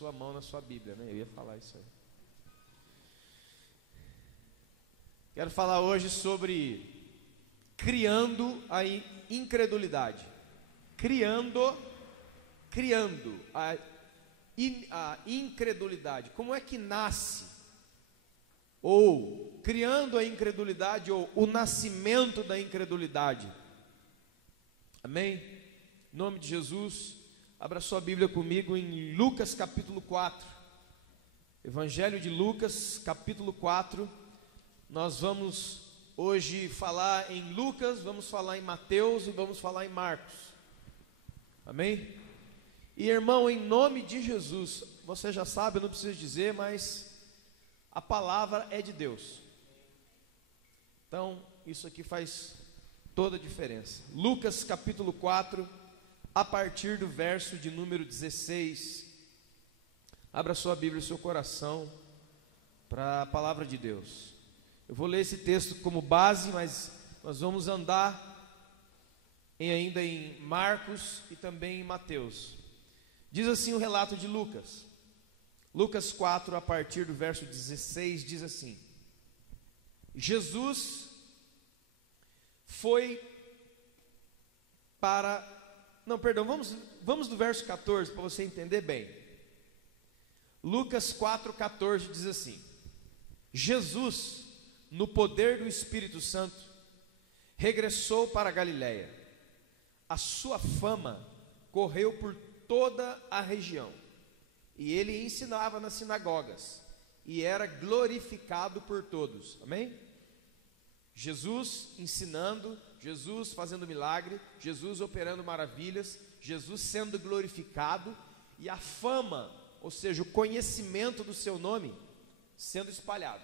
sua mão na sua Bíblia, né? Eu ia falar isso aí. Quero falar hoje sobre criando a incredulidade. Criando a incredulidade. Como é que nasce? Ou criando a incredulidade, ou o nascimento da incredulidade. Amém? Em nome de Jesus, abra sua Bíblia comigo em Lucas capítulo 4. Evangelho de Lucas capítulo 4. Nós vamos hoje falar em Lucas, vamos falar em Mateus e vamos falar em Marcos. Amém? E irmão, em nome de Jesus, você já sabe, eu não preciso dizer, mas a palavra é de Deus. Então, isso aqui faz toda a diferença. Lucas capítulo 4, a partir do verso de número 16. Abra sua Bíblia e seu coração para a palavra de Deus. Eu vou ler esse texto como base, mas nós vamos andar ainda em Marcos e também em Mateus. Diz assim o relato de Lucas. Lucas 4, a partir do verso 16, diz assim: Jesus foi para... Não, perdão, vamos do verso 14 para você entender bem. Lucas 4, 14 diz assim: Jesus, no poder do Espírito Santo, regressou para a Galiléia. A sua fama correu por toda a região, e ele ensinava nas sinagogas, e era glorificado por todos. Amém? Jesus ensinando, Jesus fazendo milagre, Jesus operando maravilhas, Jesus sendo glorificado, e a fama, ou seja, o conhecimento do seu nome, sendo espalhado.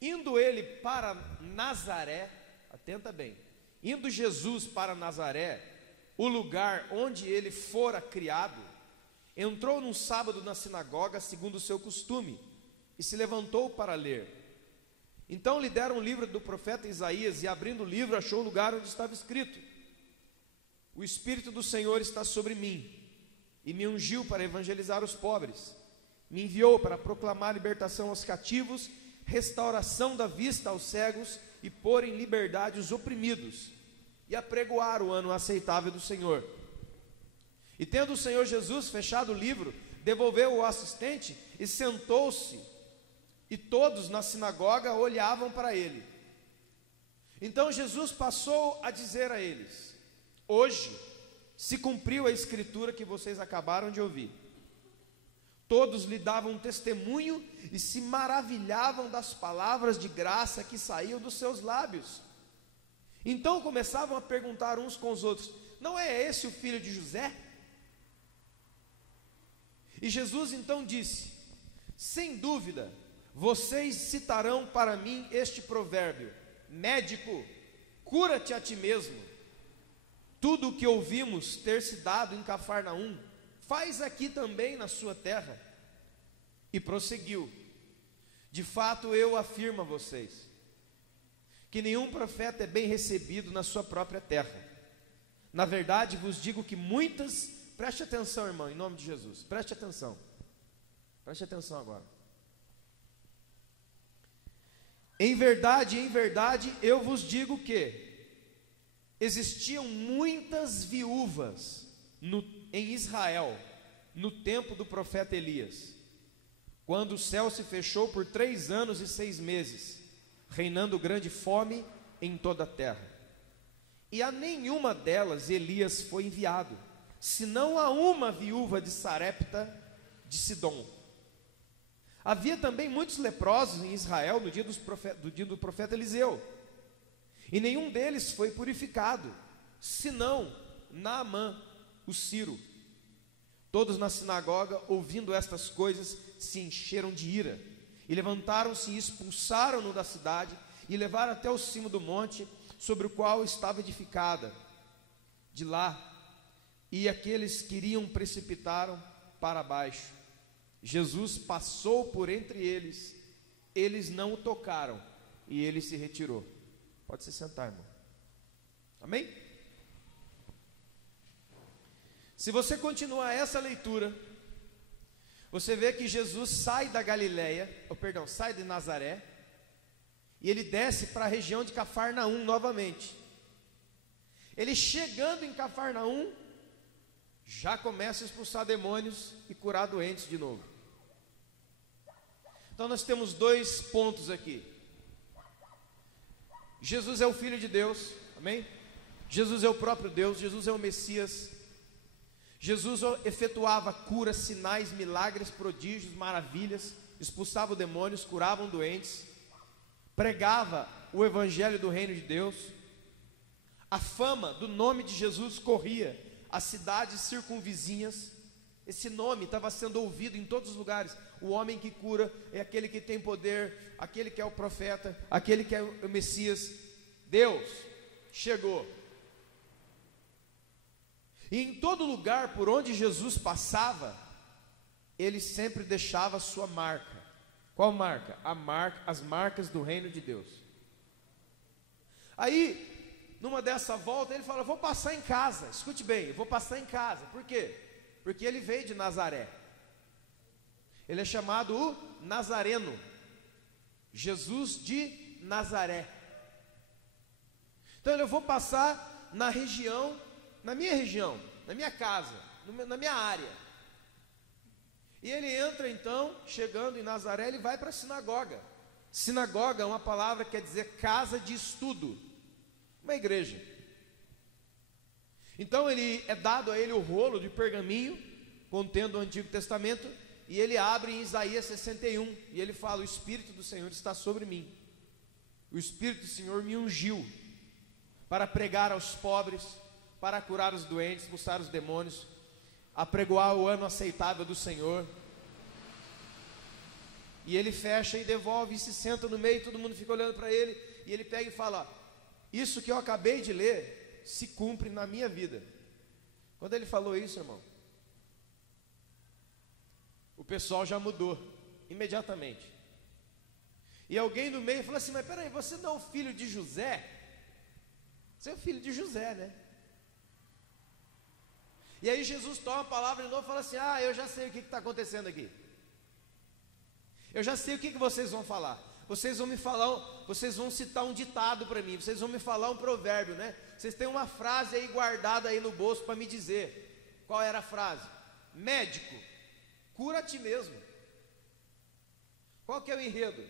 Indo ele para Nazaré, atenta bem, indo Jesus para Nazaré, o lugar onde ele fora criado, entrou num sábado na sinagoga, segundo o seu costume, e se levantou para ler. Então lhe deram um livro do profeta Isaías, e abrindo o livro, achou o lugar onde estava escrito: o Espírito do Senhor está sobre mim, e me ungiu para evangelizar os pobres, me enviou para proclamar libertação aos cativos, restauração da vista aos cegos, e pôr em liberdade os oprimidos, e apregoar o ano aceitável do Senhor. E tendo o Senhor Jesus fechado o livro, devolveu o assistente e sentou-se, e todos na sinagoga olhavam para ele. Então Jesus passou a dizer a eles: hoje se cumpriu a escritura que vocês acabaram de ouvir. Todos lhe davam testemunho e se maravilhavam das palavras de graça que saíam dos seus lábios. Então começavam a perguntar uns com os outros: não é esse o filho de José? E Jesus então disse: sem dúvida, vocês citarão para mim este provérbio: médico, cura-te a ti mesmo. Tudo o que ouvimos ter se dado em Cafarnaum, faz aqui também na sua terra. E prosseguiu: de fato eu afirmo a vocês, que nenhum profeta é bem recebido na sua própria terra. Na verdade vos digo que muitas... Preste atenção, irmão, em nome de Jesus, preste atenção agora. Em verdade eu vos digo que existiam muitas viúvas em Israel, no tempo do profeta Elias, quando o céu se fechou por 3 anos e 6 meses, reinando grande fome em toda a terra. E a nenhuma delas Elias foi enviado, senão a uma viúva de Sarepta de Sidom. Havia também muitos leprosos em Israel no dia do profeta Eliseu, e nenhum deles foi purificado, senão Naamã, o Ciro. Todos na sinagoga, ouvindo estas coisas, se encheram de ira, e levantaram-se e expulsaram-no da cidade, e levaram até o cimo do monte, sobre o qual estava edificada. De lá, e aqueles que iriam precipitaram para baixo. Jesus passou por entre eles, eles não o tocaram, e ele se retirou. Pode se sentar, irmão. Amém? Se você continuar essa leitura, Você vê que Jesus sai da Galileia, sai de Nazaré, e ele desce para a região de Cafarnaum novamente. Ele chegando em Cafarnaum, já começa a expulsar demônios e curar doentes de novo. Então nós temos dois pontos aqui. Jesus é o Filho de Deus, amém? Jesus é o próprio Deus, Jesus é o Messias. Jesus efetuava curas, sinais, milagres, prodígios, maravilhas, expulsava demônios, curava doentes, pregava o evangelho do reino de Deus. A fama do nome de Jesus corria as cidades circunvizinhas. Esse nome estava sendo ouvido em todos os lugares. O homem que cura é aquele que tem poder, aquele que é o profeta, aquele que é o Messias. Deus chegou. E em todo lugar por onde Jesus passava, ele sempre deixava a sua marca. Qual marca? As marcas do reino de Deus. Aí, numa dessa volta, ele fala: vou passar em casa. Escute bem, eu vou passar em casa. Por quê? Porque ele veio de Nazaré. Ele é chamado o Nazareno, Jesus de Nazaré. Então eu vou passar na região, na minha região, na minha casa, na minha área. E ele entra então, chegando em Nazaré, ele vai para a sinagoga. Sinagoga é uma palavra que quer dizer casa de estudo, uma igreja. Então ele é dado a ele o rolo de pergaminho contendo o Antigo Testamento, e ele abre em Isaías 61, e ele fala: o Espírito do Senhor está sobre mim, o Espírito do Senhor me ungiu para pregar aos pobres, para curar os doentes, expulsar os demônios, apregoar o ano aceitável do Senhor. E ele fecha e devolve, e se senta no meio, todo mundo fica olhando para ele, e ele pega e fala: isso que eu acabei de ler se cumpre na minha vida. Quando ele falou isso, irmão, o pessoal já mudou imediatamente. E alguém no meio falou assim: mas peraí, você não é o filho de José? Você é o filho de José, né? E aí Jesus toma a palavra de novo e fala assim: ah, eu já sei o que está acontecendo aqui. Eu já sei o que vocês vão falar. Vocês vão me falar, vocês vão citar um ditado para mim, vocês vão me falar um provérbio, né? Vocês têm uma frase aí guardada aí no bolso para me dizer. Qual era a frase? Médico, cura a ti mesmo. Qual que é o enredo?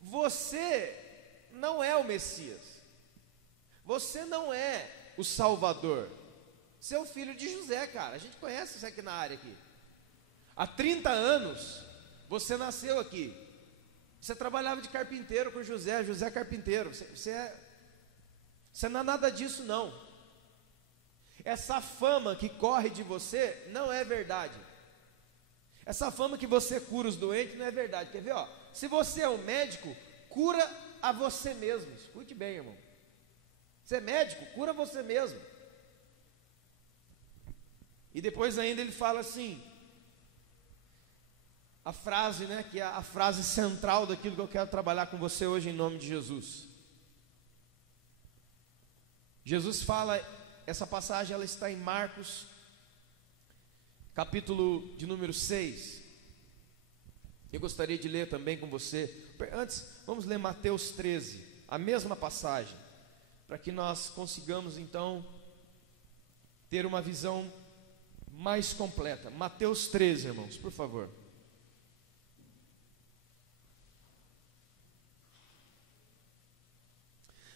Você não é o Messias. Você não é o Salvador. Você é o filho de José, cara. A gente conhece isso aqui na área aqui. Há 30 anos você nasceu aqui. Você trabalhava de carpinteiro com José carpinteiro. Você não é nada disso, não. Essa fama que corre de você não é verdade. Essa fama que você cura os doentes não é verdade. Quer ver, ó? Se você é um médico, cura a você mesmo. Escute bem, irmão. Você é médico, cura você mesmo. E depois ainda ele fala assim, a frase, né, que é a frase central daquilo que eu quero trabalhar com você hoje em nome de Jesus. Jesus fala, essa passagem ela está em Marcos, capítulo de número 6. Eu gostaria de ler também com você. Antes, vamos ler Mateus 13, a mesma passagem, para que nós consigamos então ter uma visão mais completa. Mateus 13, irmãos, por favor.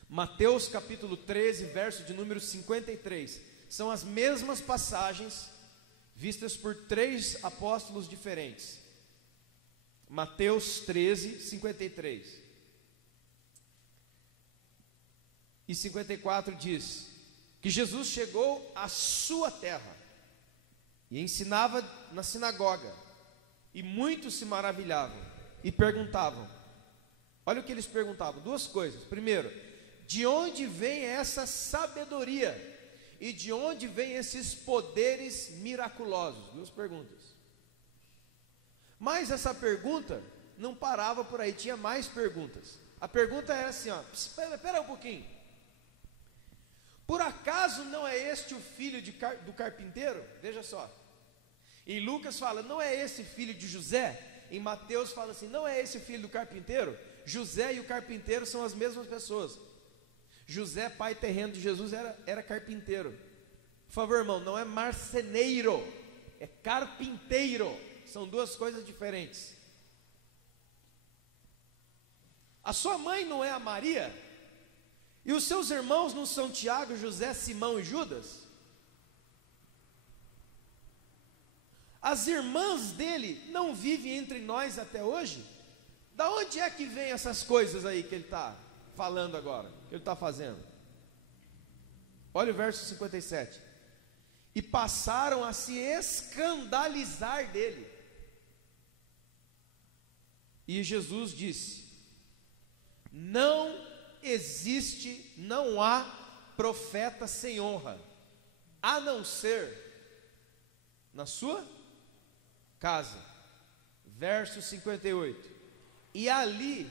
Mateus capítulo 13, verso de número 53. São as mesmas passagens vistas por 3 apóstolos diferentes. Mateus 13, 53. E 54 diz que Jesus chegou à sua terra e ensinava na sinagoga, e muitos se maravilhavam e perguntavam. Olha o que eles perguntavam, 2 coisas. Primeiro, de onde vem essa sabedoria? E de onde vem esses poderes miraculosos? 2 perguntas. Mas essa pergunta não parava por aí, tinha mais perguntas. A pergunta era assim, ó, espera um pouquinho. Por acaso não é este o filho do carpinteiro? Veja só. Em Lucas fala, não é esse filho de José? Em Mateus fala assim, não é esse filho do carpinteiro? José e o carpinteiro são as mesmas pessoas. José, pai terreno de Jesus, era carpinteiro. Por favor, irmão, não é marceneiro, é carpinteiro. São duas coisas diferentes. A sua mãe não é a Maria? E os seus irmãos não são Tiago, José, Simão e Judas? As irmãs dele não vivem entre nós até hoje? Da onde é que vem essas coisas aí que ele está falando agora, que ele está fazendo? Olha o verso 57. E passaram a se escandalizar dele. E Jesus disse: não existe, não há profeta sem honra, a não ser na sua casa. Verso 58. E ali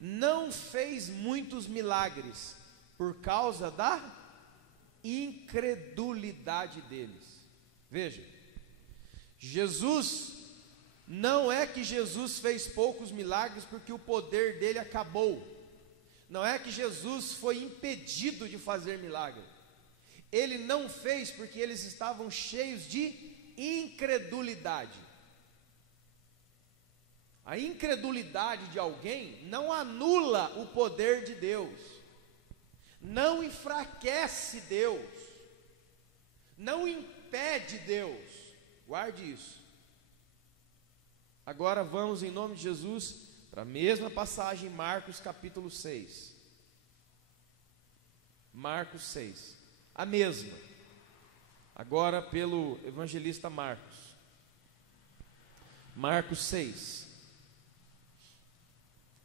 não fez muitos milagres por causa da incredulidade deles. Veja, não é que Jesus fez poucos milagres porque o poder dele acabou. Não é que Jesus foi impedido de fazer milagre. Ele não fez porque eles estavam cheios de incredulidade. A incredulidade de alguém não anula o poder de Deus, não enfraquece Deus, não impede Deus. Guarde isso. Agora vamos, em nome de Jesus, para a mesma passagem, Marcos capítulo 6. Marcos 6, a mesma, agora pelo evangelista Marcos. Marcos 6,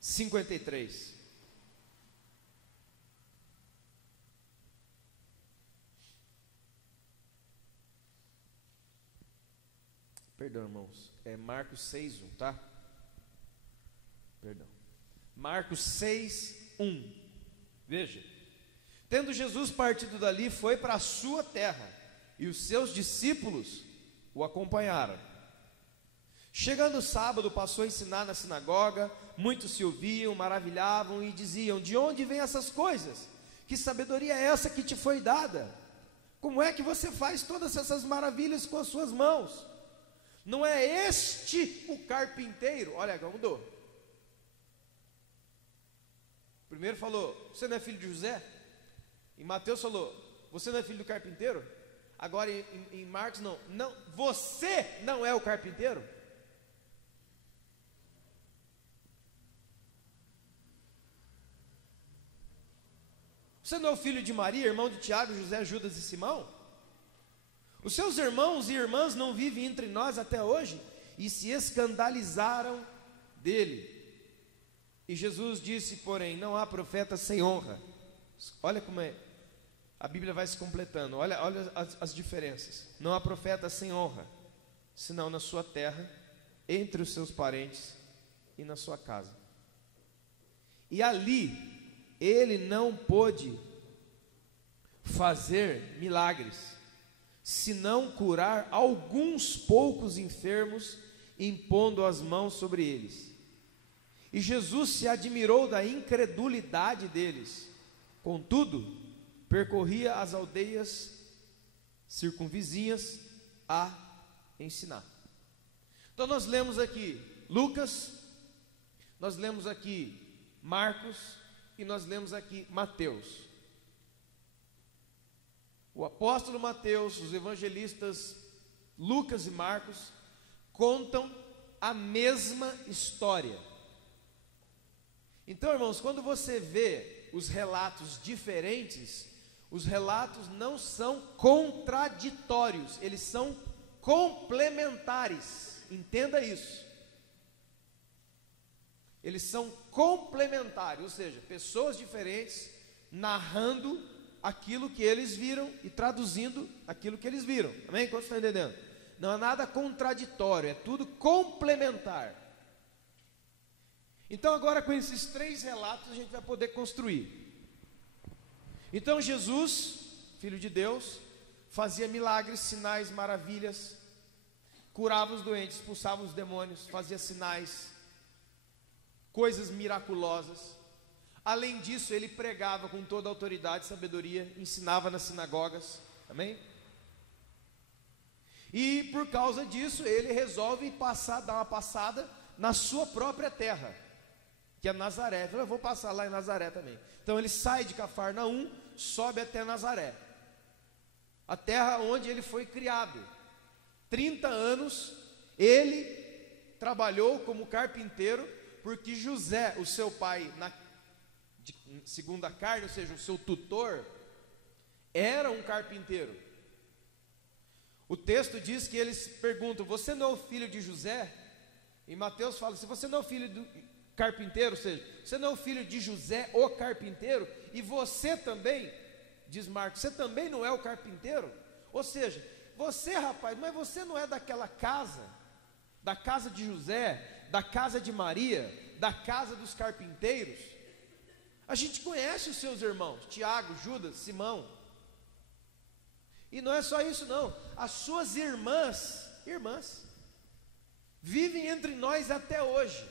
53. Perdão, irmãos, é Marcos 6:1, tá? Perdão. Marcos 6:1. Veja. Tendo Jesus partido dali, foi para a sua terra, e os seus discípulos o acompanharam. Chegando o sábado, passou a ensinar na sinagoga. Muitos se ouviam, maravilhavam e diziam: de onde vêm essas coisas? Que sabedoria é essa que te foi dada? Como é que você faz todas essas maravilhas com as suas mãos? Não é este o carpinteiro? Olha, agora mudou. Primeiro falou: você não é filho de José? Em Mateus falou: você não é filho do carpinteiro? Agora em Marcos não, você não é o carpinteiro? Você não é o filho de Maria, irmão de Tiago, José, Judas e Simão? Os seus irmãos e irmãs não vivem entre nós até hoje? E se escandalizaram dele. E Jesus disse, porém, não há profeta sem honra. Olha como é, a Bíblia vai se completando. Olha as diferenças. Não há profeta sem honra, senão na sua terra, entre os seus parentes e na sua casa. E ali ele não pôde fazer milagres, senão curar alguns poucos enfermos, impondo as mãos sobre eles. E Jesus se admirou da incredulidade deles. Contudo, percorria as aldeias circunvizinhas a ensinar. Então nós lemos aqui Lucas, nós lemos aqui Marcos e nós lemos aqui Mateus. O apóstolo Mateus, os evangelistas Lucas e Marcos contam a mesma história. Então, irmãos, quando você vê os relatos diferentes, os relatos não são contraditórios, eles são complementares. Entenda isso. Eles são complementares, ou seja, pessoas diferentes narrando aquilo que eles viram e traduzindo aquilo que eles viram. Amém? Quantos estão entendendo? Não há nada contraditório, é tudo complementar. Então agora com esses três relatos a gente vai poder construir. Então Jesus, Filho de Deus, fazia milagres, sinais, maravilhas, curava os doentes, expulsava os demônios, fazia sinais, coisas miraculosas. Além disso, ele pregava com toda a autoridade e sabedoria, ensinava nas sinagogas, amém? E por causa disso, ele resolve dar uma passada na sua própria terra, que é Nazaré. Ele falou, eu vou passar lá em Nazaré também. Então ele sai de Cafarnaum, sobe até Nazaré, a terra onde ele foi criado. 30 anos ele trabalhou como carpinteiro, porque José, o seu pai, segundo a carne, ou seja, o seu tutor, era um carpinteiro. O texto diz que eles perguntam, você não é o filho de José? E Mateus fala, se você não é o filho do carpinteiro, ou seja, você não é o filho de José, o carpinteiro, e você também, diz Marcos, você também não é o carpinteiro? Ou seja, você, rapaz, mas você não é daquela casa, da casa de José, da casa de Maria, da casa dos carpinteiros? A gente conhece os seus irmãos, Tiago, Judas, Simão. E não é só isso não, as suas irmãs, vivem entre nós até hoje.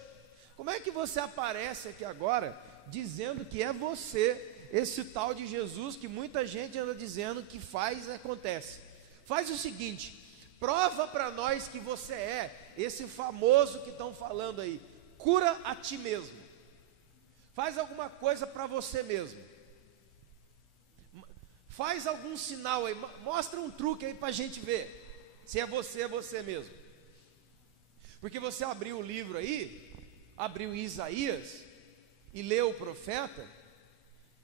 Como é que você aparece aqui agora, dizendo que é você, esse tal de Jesus, que muita gente anda dizendo que faz e acontece? Faz o seguinte, prova para nós que você é esse famoso que estão falando aí, cura a ti mesmo, faz alguma coisa para você mesmo, faz algum sinal aí, mostra um truque aí para a gente ver, se é você mesmo, porque você abriu o livro aí, abriu Isaías, e leu o profeta,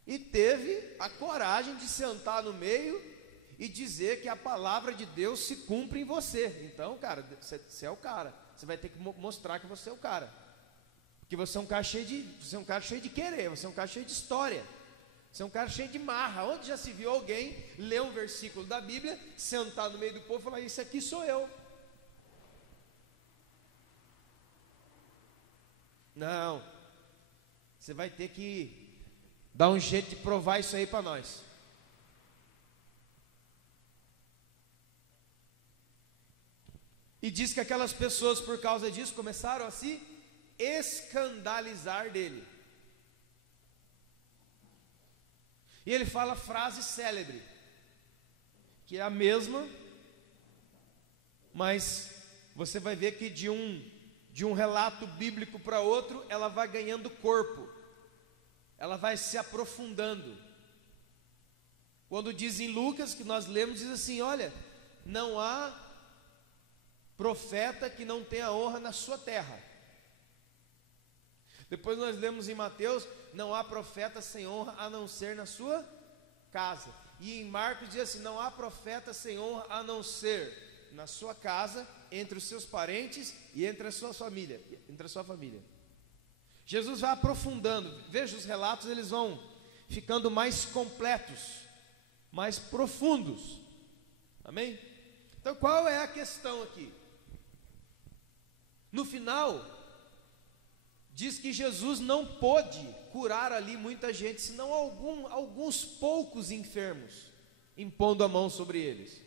e teve a coragem de sentar no meio, e dizer que a palavra de Deus se cumpre em você. Então, cara, você é o cara, você vai ter que mostrar que você é o cara, porque você é um cara cheio de querer, você é um cara cheio de história, você é um cara cheio de marra. Onde já se viu alguém ler um versículo da Bíblia, sentar no meio do povo e falar, isso aqui sou eu? Não, você vai ter que dar um jeito de provar isso aí para nós. E diz que aquelas pessoas, por causa disso, começaram a se escandalizar dele. E ele fala a frase célebre, que é a mesma, mas você vai ver que de um relato bíblico para outro, ela vai ganhando corpo, ela vai se aprofundando. Quando diz em Lucas, que nós lemos, diz assim, olha, não há profeta que não tenha honra na sua terra. Depois nós lemos em Mateus, não há profeta sem honra a não ser na sua casa. E em Marcos diz assim, não há profeta sem honra a não ser na sua casa, entre os seus parentes e entre a sua família, Jesus vai aprofundando. Veja, os relatos eles vão ficando mais completos, mais profundos. Amém? Então qual é a questão aqui? No final, diz que Jesus não pôde curar ali muita gente, senão alguns poucos enfermos, impondo a mão sobre eles,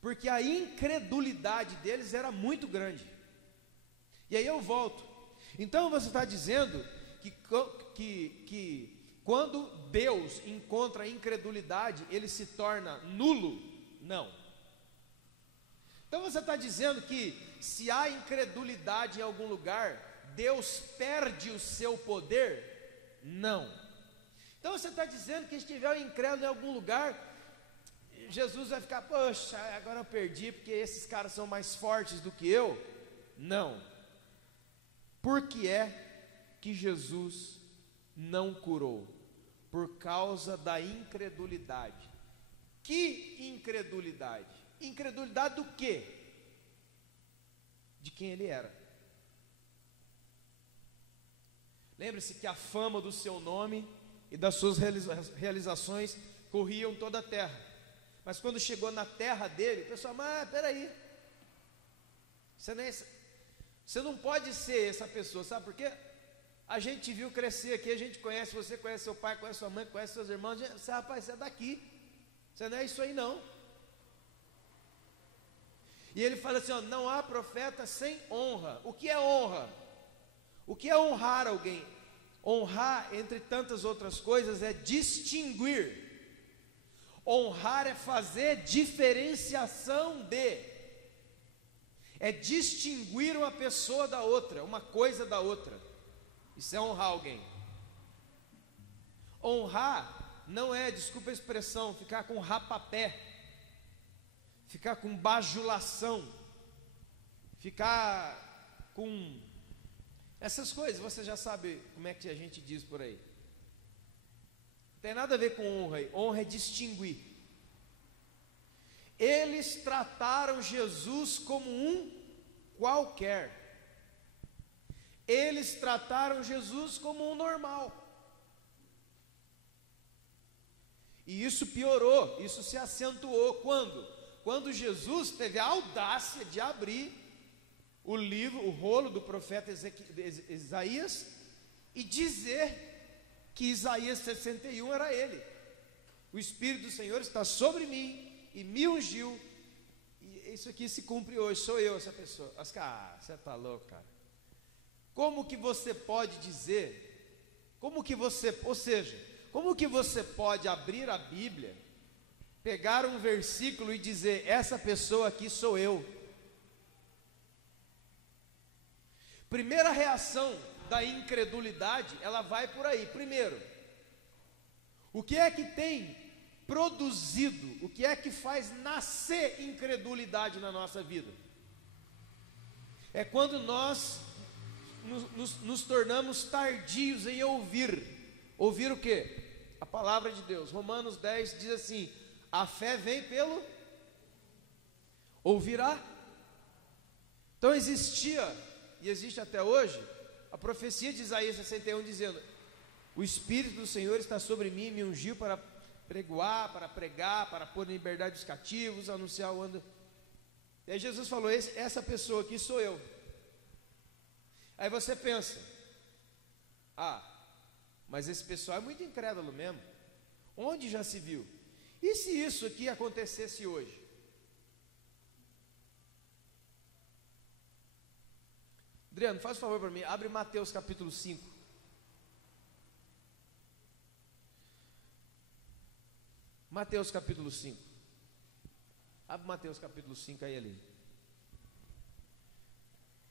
porque a incredulidade deles era muito grande. E aí eu volto. Então você está dizendo que quando Deus encontra a incredulidade, ele se torna nulo? Não. Então você está dizendo que se há incredulidade em algum lugar, Deus perde o seu poder? Não. Então você está dizendo que se tiver um incrédulo em algum lugar, Jesus vai ficar, poxa, agora eu perdi, porque esses caras são mais fortes do que eu? Não. Por que é que Jesus não curou? Por causa da incredulidade. Que incredulidade? Incredulidade do quê? De quem ele era. Lembre-se que a fama do seu nome e das suas realizações corriam toda a terra. Mas quando chegou na terra dele, o pessoal, mas peraí, você não pode ser essa pessoa, sabe por quê? A gente viu crescer aqui, a gente conhece você, conhece seu pai, conhece sua mãe, conhece seus irmãos. Você, rapaz, você é daqui, você não é isso aí não. E ele fala assim, ó, não há profeta sem honra. O que é honra? O que é honrar alguém? Honrar, entre tantas outras coisas, é distinguir. Honrar é fazer diferenciação de. É distinguir uma pessoa da outra, uma coisa da outra. Isso é honrar alguém. Honrar não é, desculpa a expressão, ficar com rapapé, ficar com bajulação, ficar com essas coisas. Você já sabe como é que a gente diz por aí. Não tem nada a ver com honra. Honra é distinguir. Eles trataram Jesus como um qualquer. Eles trataram Jesus como um normal. E isso piorou, isso se acentuou quando? Quando Jesus teve a audácia de abrir o livro, o rolo do profeta Isaías e dizer que Isaías 61 era ele. O Espírito do Senhor está sobre mim e me ungiu, e isso aqui se cumpre hoje, sou eu essa pessoa. Você está louco, cara. Como que você pode dizer, como que você pode abrir a Bíblia, pegar um versículo e dizer, essa pessoa aqui sou eu? Primeira reação da incredulidade, ela vai por aí. Primeiro, o que é que tem produzido, o que é que faz nascer incredulidade na nossa vida? É quando nós nos tornamos tardios em ouvir. Ouvir o quê? A palavra de Deus. Romanos 10 diz assim: a fé vem pelo ouvirá. Então existia, e existe até hoje, a profecia de Isaías 61 dizendo: o Espírito do Senhor está sobre mim, me ungiu para pregar, para pôr em liberdade os cativos, anunciar o ano. E aí Jesus falou, essa pessoa aqui sou eu. Aí você pensa, mas esse pessoal é muito incrédulo mesmo. Onde já se viu? E se isso aqui acontecesse hoje? Adriano, faz um favor para mim, abre Mateus capítulo 5. Mateus capítulo 5. Abre Mateus capítulo 5 aí, ali.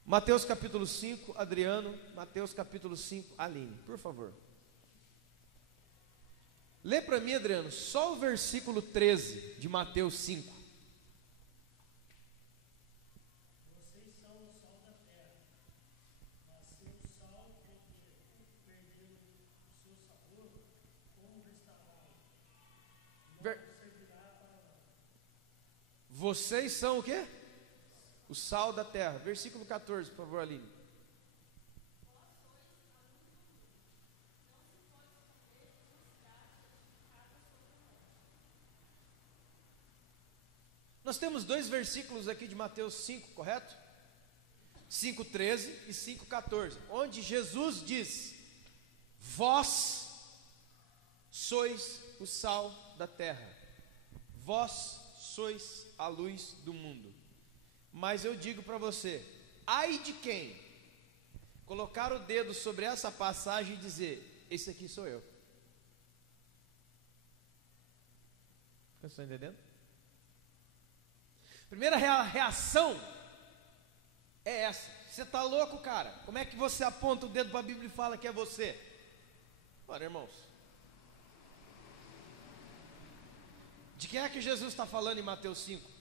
Mateus capítulo 5, Adriano. Mateus capítulo 5, Aline, por favor. Lê para mim, Adriano, só o versículo 13 de Mateus 5. Vocês são o sal da terra, mas se o sal perder o seu sabor, como restaurá-lo? Não servirá para nada. Vocês são o quê? O sal da terra. Versículo 14, por favor, Aline. Nós temos dois versículos aqui de Mateus 5, correto? 5,13 e 5,14, onde Jesus diz: vós sois o sal da terra, vós sois a luz do mundo. Mas eu digo para você, ai de quem colocar o dedo sobre essa passagem e dizer, esse aqui sou eu. Vocês estão entendendo? Primeira reação é essa. Você está louco, cara? Como é que você aponta o dedo para a Bíblia e fala que é você? Ora, irmãos, de quem é que Jesus está falando em Mateus 5?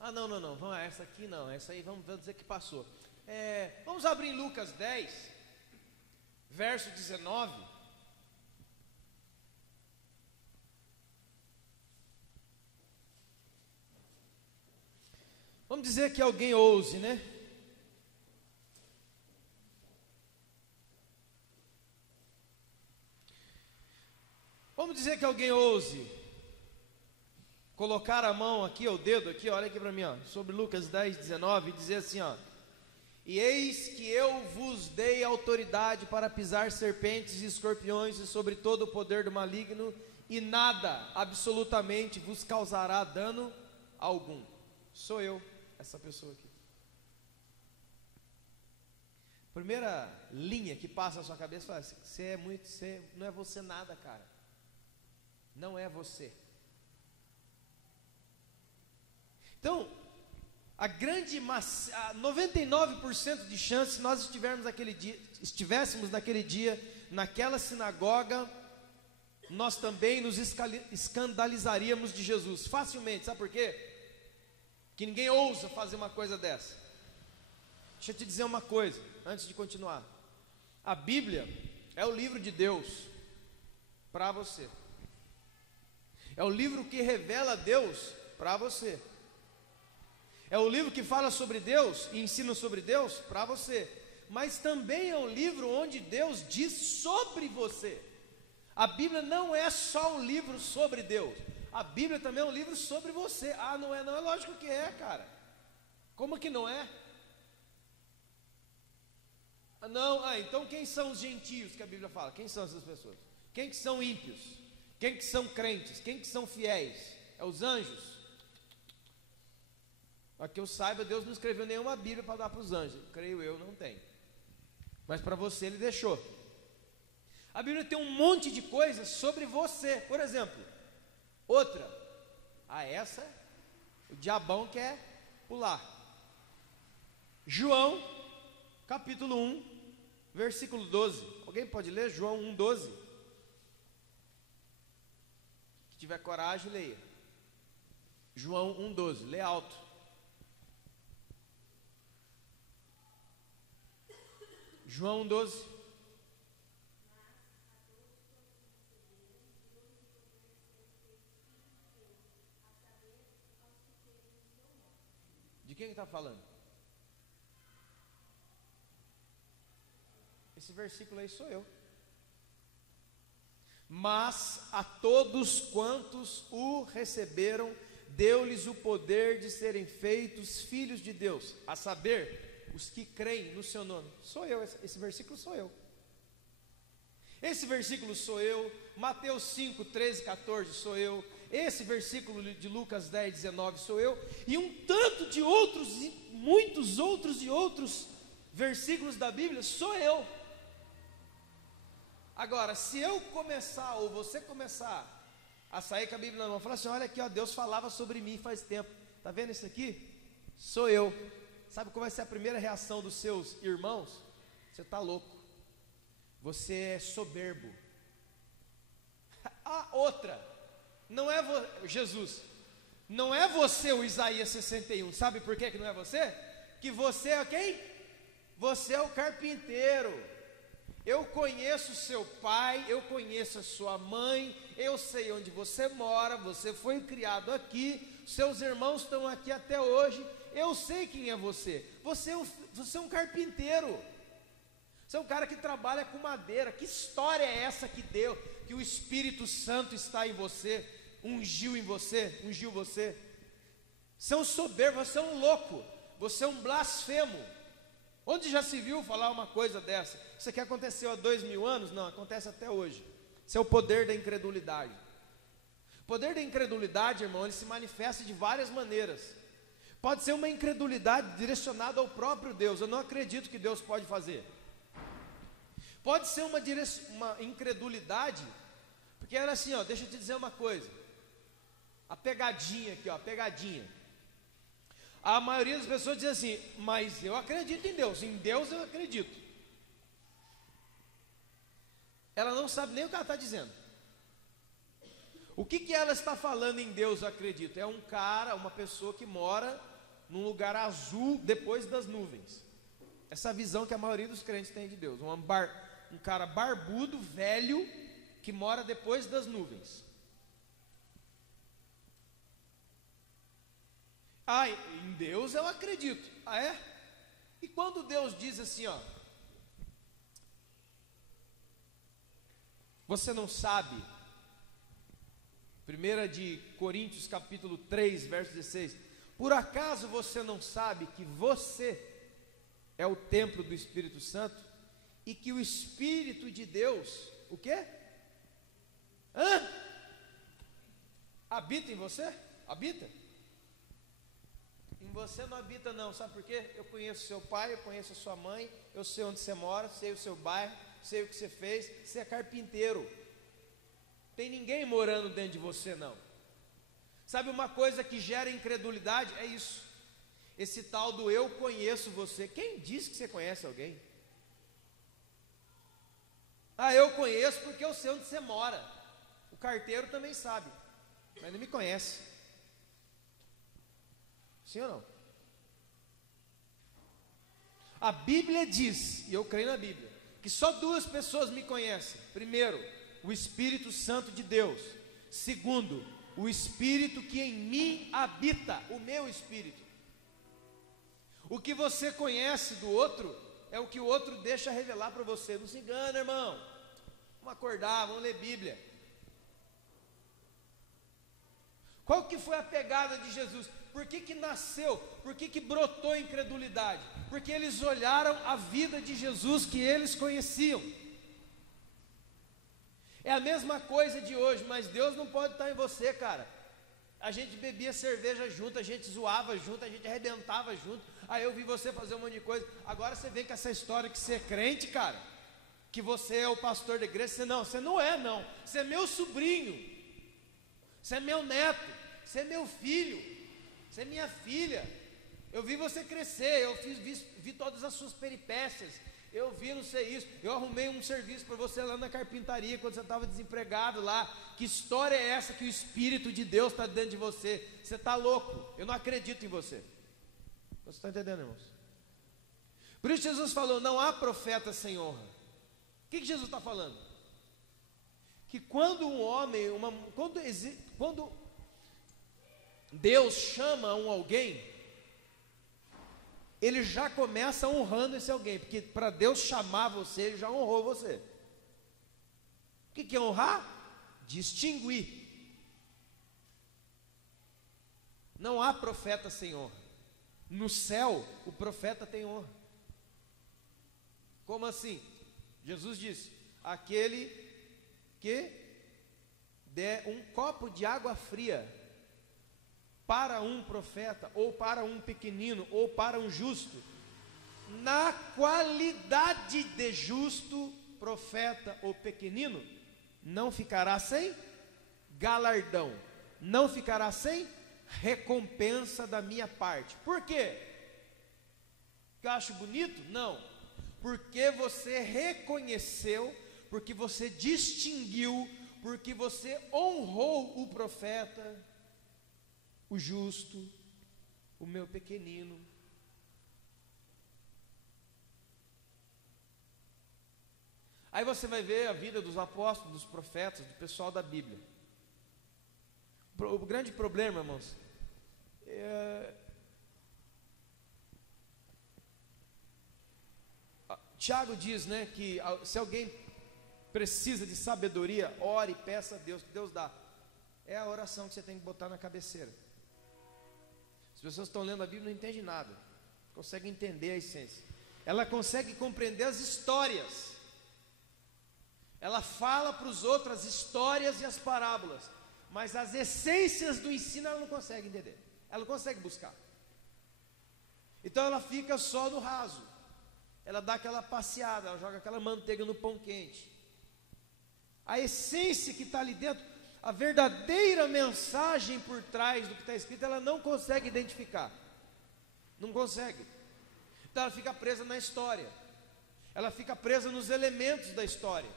Não, vamos, essa aqui não, essa aí vamos dizer que passou. Vamos abrir em Lucas 10, verso 19. Vamos dizer que alguém ouse, né? Vamos dizer que alguém ouse colocar a mão aqui, o dedo aqui, olha aqui para mim, sobre Lucas 10, 19, e dizer assim, e eis que eu vos dei autoridade para pisar serpentes e escorpiões e sobre todo o poder do maligno, e nada absolutamente vos causará dano algum. Sou eu, essa pessoa aqui. Primeira linha que passa na sua cabeça, fala assim, você não é você nada, cara. Não é você. Então, a 99% de chance, se nós estivéssemos naquele dia, naquela sinagoga, nós também nos escandalizaríamos de Jesus, facilmente. Sabe por quê? Que ninguém ousa fazer uma coisa dessa. Deixa eu te dizer uma coisa, antes de continuar. A Bíblia é o livro de Deus para você. É o livro que revela Deus para você. É o livro que fala sobre Deus e ensina sobre Deus para você. Mas também é um livro onde Deus diz sobre você. A Bíblia não é só um livro sobre Deus. A Bíblia também é um livro sobre você. Ah, não é? Não, é lógico que é, cara. Como que não é? Não, então quem são os gentios que a Bíblia fala? Quem são essas pessoas? Quem que são ímpios? Quem que são crentes? Quem que são fiéis? É os anjos? Para que eu saiba, Deus não escreveu nenhuma Bíblia para dar para os anjos. Creio eu, não tem. Mas para você Ele deixou. A Bíblia tem um monte de coisas sobre você. Por exemplo, outra. Essa o diabão quer pular. João, capítulo 1, versículo 12. Alguém pode ler? João 1, 12. Se tiver coragem, leia. João 1, 12. Lê alto. João 1, 12. De quem está falando? Esse versículo aí sou eu. Mas a todos quantos o receberam, deu-lhes o poder de serem feitos filhos de Deus, a saber, os que creem no seu nome. Sou eu, esse versículo sou eu. Esse versículo sou eu. Mateus 5, 13, 14 sou eu. Esse versículo de Lucas 10, 19 sou eu. E um tanto de outros, e muitos outros versículos da Bíblia sou eu. Agora, se eu começar, ou você começar a sair com a Bíblia na mão, falar assim, olha aqui, ó, Deus falava sobre mim faz tempo. Está vendo isso aqui? Sou eu. Sabe qual vai ser a primeira reação dos seus irmãos? Você está louco. Você é soberbo. A outra, não é Jesus, não é você o Isaías 61. Sabe por que não é você? Que você é quem? Você é o carpinteiro. Eu conheço seu pai, eu conheço a sua mãe, eu sei onde você mora, você foi criado aqui, seus irmãos estão aqui até hoje, eu sei quem é você. Você é um carpinteiro. Você é um cara que trabalha com madeira. Que história é essa que deu? Que o Espírito Santo está em você, ungiu você. Você é um soberbo, você é um louco, você é um blasfemo. Onde já se viu falar uma coisa dessa? Isso aqui aconteceu há 2000 anos? Não, acontece até hoje. Isso é o poder da incredulidade. O poder da incredulidade, irmão, ele se manifesta de várias maneiras. Pode ser uma incredulidade direcionada ao próprio Deus. Eu não acredito que Deus pode fazer. Pode ser uma incredulidade, porque era assim, ó, deixa eu te dizer uma coisa. A pegadinha aqui, ó, a pegadinha. A maioria das pessoas diz assim, mas eu acredito em Deus eu acredito. Ela não sabe nem o que ela está dizendo. O que ela está falando em Deus eu acredito? É um cara, uma pessoa que mora num lugar azul depois das nuvens. Essa visão que a maioria dos crentes tem de Deus. Um cara barbudo, velho, que mora depois das nuvens. Em Deus eu acredito. Ah, é? E quando Deus diz assim, ó, você não sabe, 1 de Coríntios capítulo 3, verso 16, por acaso você não sabe que você é o templo do Espírito Santo e que o Espírito de Deus, o quê? Habita em você? Habita? Em você não habita não, sabe por quê? Eu conheço seu pai, eu conheço a sua mãe, eu sei onde você mora, sei o seu bairro, sei o que você fez, você é carpinteiro. Tem ninguém morando dentro de você não. Sabe uma coisa que gera incredulidade? É isso. Esse tal do eu conheço você. Quem disse que você conhece alguém? Ah, eu conheço porque eu sei onde você mora. O carteiro também sabe, mas não me conhece. Sim ou não? A Bíblia diz, e eu creio na Bíblia, que só duas pessoas me conhecem. Primeiro, o Espírito Santo de Deus. Segundo, o Espírito que em mim habita, o meu Espírito. O que você conhece do outro é o que o outro deixa revelar para você. Não se engana, irmão. Vamos acordar, vamos ler Bíblia. Qual que foi a pegada de Jesus? Por que nasceu? Por que brotou a incredulidade? Porque eles olharam a vida de Jesus que eles conheciam. É a mesma coisa de hoje, mas Deus não pode estar em você, cara. A gente bebia cerveja junto, a gente zoava junto, a gente arrebentava junto. Aí eu vi você fazer um monte de coisa. Agora você vem com essa história que você é crente, cara, que você é o pastor da igreja. Você não é não. Você é meu sobrinho, você é meu neto, você é meu filho, você é minha filha. Eu vi você crescer, vi todas as suas peripécias. Eu vi, não sei isso. Eu arrumei um serviço para você lá na carpintaria quando você estava desempregado lá. Que história é essa que o Espírito de Deus está dentro de você? Você está louco, eu não acredito em você. Você está entendendo, irmãos? Por isso Jesus falou, não há profeta sem honra. O que Jesus está falando? Que quando um homem, quando Deus chama alguém, Ele já começa honrando esse alguém, porque para Deus chamar você, Ele já honrou você. O que é honrar? Distinguir. Não há profeta sem honra. No céu, o profeta tem honra. Como assim? Jesus disse, aquele que der um copo de água fria para um profeta, ou para um pequenino, ou para um justo, na qualidade de justo, profeta ou pequenino, não ficará sem galardão, não ficará sem recompensa da minha parte. Por quê? Porque eu acho bonito? Não. Porque você reconheceu, porque você distinguiu, porque você honrou o profeta, o justo, o meu pequenino. Aí você vai ver a vida dos apóstolos, dos profetas, do pessoal da Bíblia. O grande problema, irmãos, Tiago diz, né, que se alguém precisa de sabedoria, ore e peça a Deus, que Deus dá. É a oração que você tem que botar na cabeceira. As pessoas estão lendo a Bíblia e não entendem nada, não conseguem entender a essência. Ela consegue compreender as histórias, ela fala para os outros as histórias e as parábolas, mas as essências do ensino ela não consegue entender, ela não consegue buscar. Então ela fica só no raso, ela dá aquela passeada, ela joga aquela manteiga no pão quente. A essência que está ali dentro, a verdadeira mensagem por trás do que está escrito, ela não consegue identificar, não consegue. Então ela fica presa na história, ela fica presa nos elementos da história.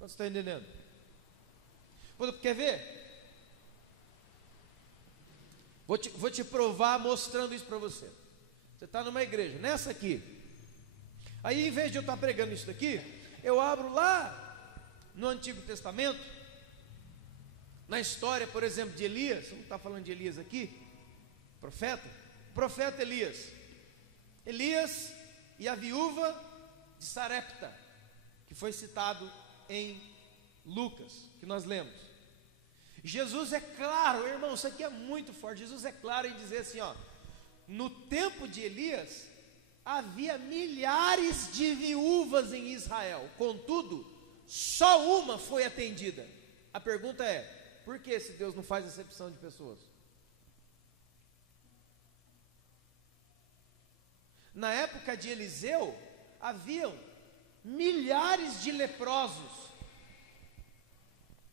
Você está entendendo? Quer ver? Vou te provar mostrando isso para você. Você está numa igreja, nessa aqui. Aí em vez de eu estar pregando isso daqui, eu abro lá no Antigo Testamento, na história, por exemplo, de Elias. Vamos estar falando de Elias aqui, profeta Elias. Elias e a viúva de Sarepta, que foi citado em Lucas, que nós lemos. Jesus é claro, irmão, isso aqui é muito forte. Jesus é claro em dizer assim, ó, no tempo de Elias havia milhares de viúvas em Israel, contudo, só uma foi atendida. A pergunta é, Por que se Deus não faz acepção de pessoas? Na época de Eliseu, haviam milhares de leprosos.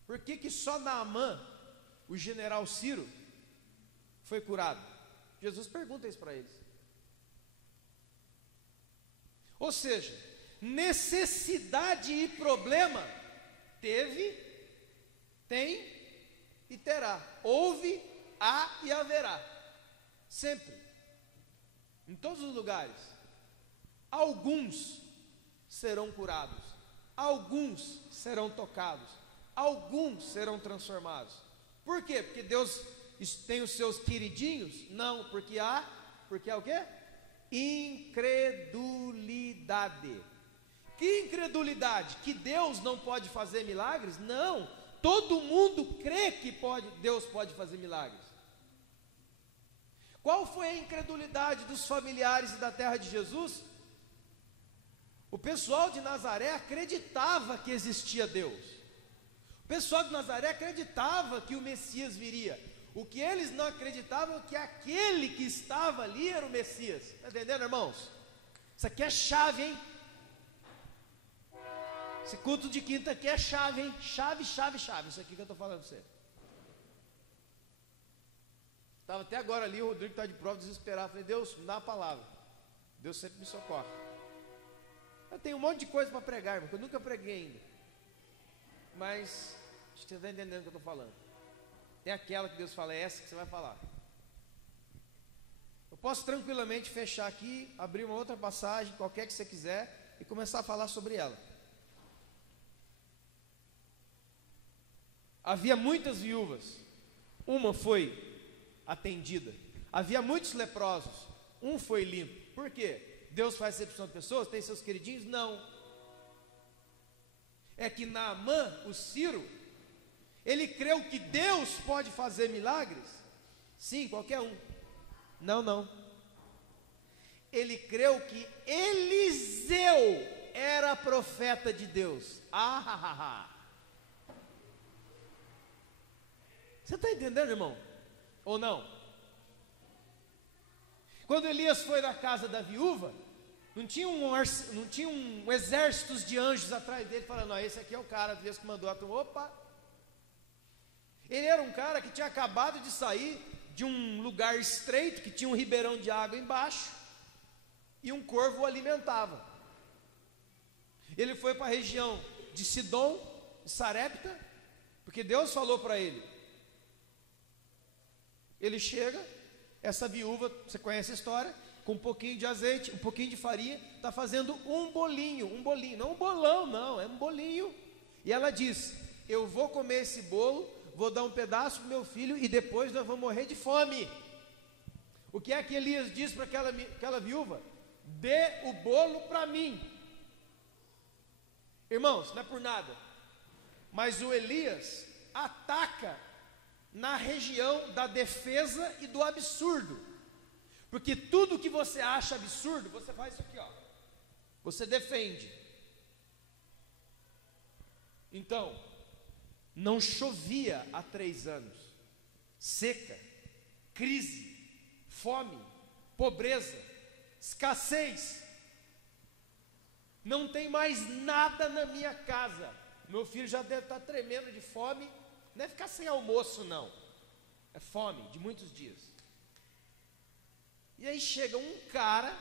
Por que só Naamã, o general Ciro, foi curado? Jesus pergunta isso para eles. Ou seja, necessidade e problema teve, tem e terá. Houve, há e haverá. Sempre. Em todos os lugares. Alguns serão curados. Alguns serão tocados. Alguns serão transformados. Por quê? Porque Deus tem os seus queridinhos? Não, porque há o quê? Incredulidade. Que incredulidade? Que Deus não pode fazer milagres? Não, todo mundo crê que Deus pode fazer milagres. Qual foi a incredulidade dos familiares da terra de Jesus? O pessoal de Nazaré acreditava que existia Deus. O pessoal de Nazaré acreditava que o Messias viria. O que eles não acreditavam é que aquele que estava ali era o Messias. Está entendendo, irmãos? Isso aqui é chave, hein? Esse culto de quinta aqui é chave, hein? Chave, chave, chave. Isso aqui que eu estou falando para você. Estava até agora ali, o Rodrigo está de prova, desesperado. Falei, Deus, me dá uma palavra. Deus sempre me socorre. Eu tenho um monte de coisa para pregar, irmão, que eu nunca preguei ainda. Mas, acho que você está entendendo o que eu estou falando. Tem aquela que Deus fala, é essa que você vai falar. Eu posso tranquilamente fechar aqui, abrir uma outra passagem, qualquer que você quiser, e começar a falar sobre ela. Havia muitas viúvas, uma foi atendida. Havia muitos leprosos, um foi limpo. Por quê? Deus faz acepção de pessoas, tem seus queridinhos? Não. É que Naamã, o Ciro, ele creu que Deus pode fazer milagres? Sim, qualquer um. Não. Ele creu que Eliseu era profeta de Deus. Você está entendendo, irmão? Ou não? Quando Elias foi na casa da viúva, não tinha um exército de anjos atrás dele falando, esse aqui é o cara, Deus que mandou a turma. Opa! Ele era um cara que tinha acabado de sair de um lugar estreito, que tinha um ribeirão de água embaixo, e um corvo o alimentava. Ele foi para a região de Sidom, de Sarepta, porque Deus falou para ele. Ele chega, essa viúva, você conhece a história, com um pouquinho de azeite, um pouquinho de farinha, está fazendo um bolinho, não um bolão, não, é um bolinho. E ela diz, eu vou comer esse bolo, vou dar um pedaço para o meu filho e depois nós vamos morrer de fome. O que é que Elias diz para aquela viúva? Dê o bolo para mim. Irmãos, não é por nada, mas o Elias ataca na região da defesa e do absurdo, porque tudo que você acha absurdo, você faz isso aqui, ó. Você defende. Então, não chovia há 3 anos, seca, crise, fome, pobreza, escassez, não tem mais nada na minha casa, meu filho já deve estar tremendo de fome, não é ficar sem almoço não, é fome de muitos dias. E aí chega um cara,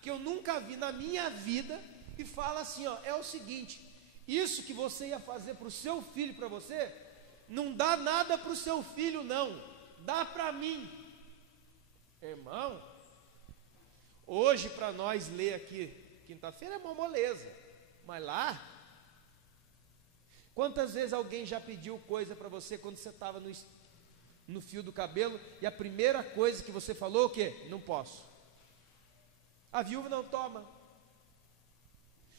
que eu nunca vi na minha vida, e fala assim, ó, é o seguinte, isso que você ia fazer para o seu filho, para você, não dá nada para o seu filho não, dá para mim. Irmão, hoje para nós ler aqui, quinta-feira é uma moleza, mas lá, quantas vezes alguém já pediu coisa para você, quando você estava no fio do cabelo, e a primeira coisa que você falou, o quê? Não posso. A viúva não toma.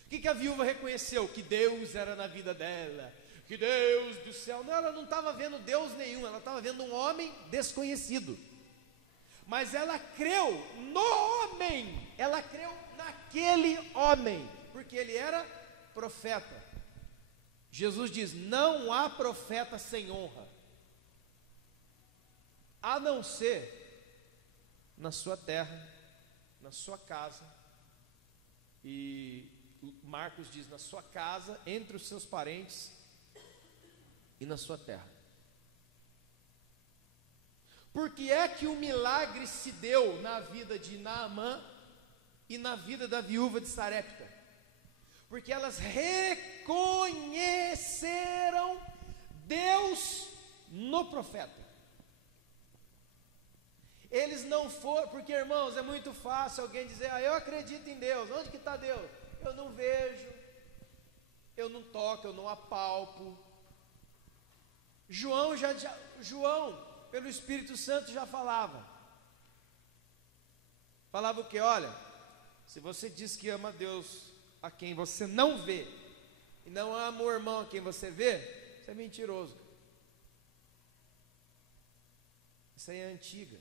O que a viúva reconheceu? Que Deus era na vida dela, que Deus do céu, não, ela não estava vendo Deus nenhum, ela estava vendo um homem desconhecido, mas ela creu no homem, ela creu naquele homem, porque ele era profeta. Jesus diz, não há profeta sem honra. a não ser na sua terra, na sua casa, e Marcos diz, na sua casa, entre os seus parentes e na sua terra. Por que é que o milagre se deu na vida de Naamã e na vida da viúva de Sarepta? Porque elas reconheceram Deus no profeta. Eles não foram, porque irmãos, é muito fácil alguém dizer, eu acredito em Deus, onde que está Deus? Eu não vejo, eu não toco, eu não apalpo. João, pelo Espírito Santo já falava o que? Olha, se você diz que ama Deus a quem você não vê, e não ama o irmão a quem você vê, isso é mentiroso. Isso aí é antiga.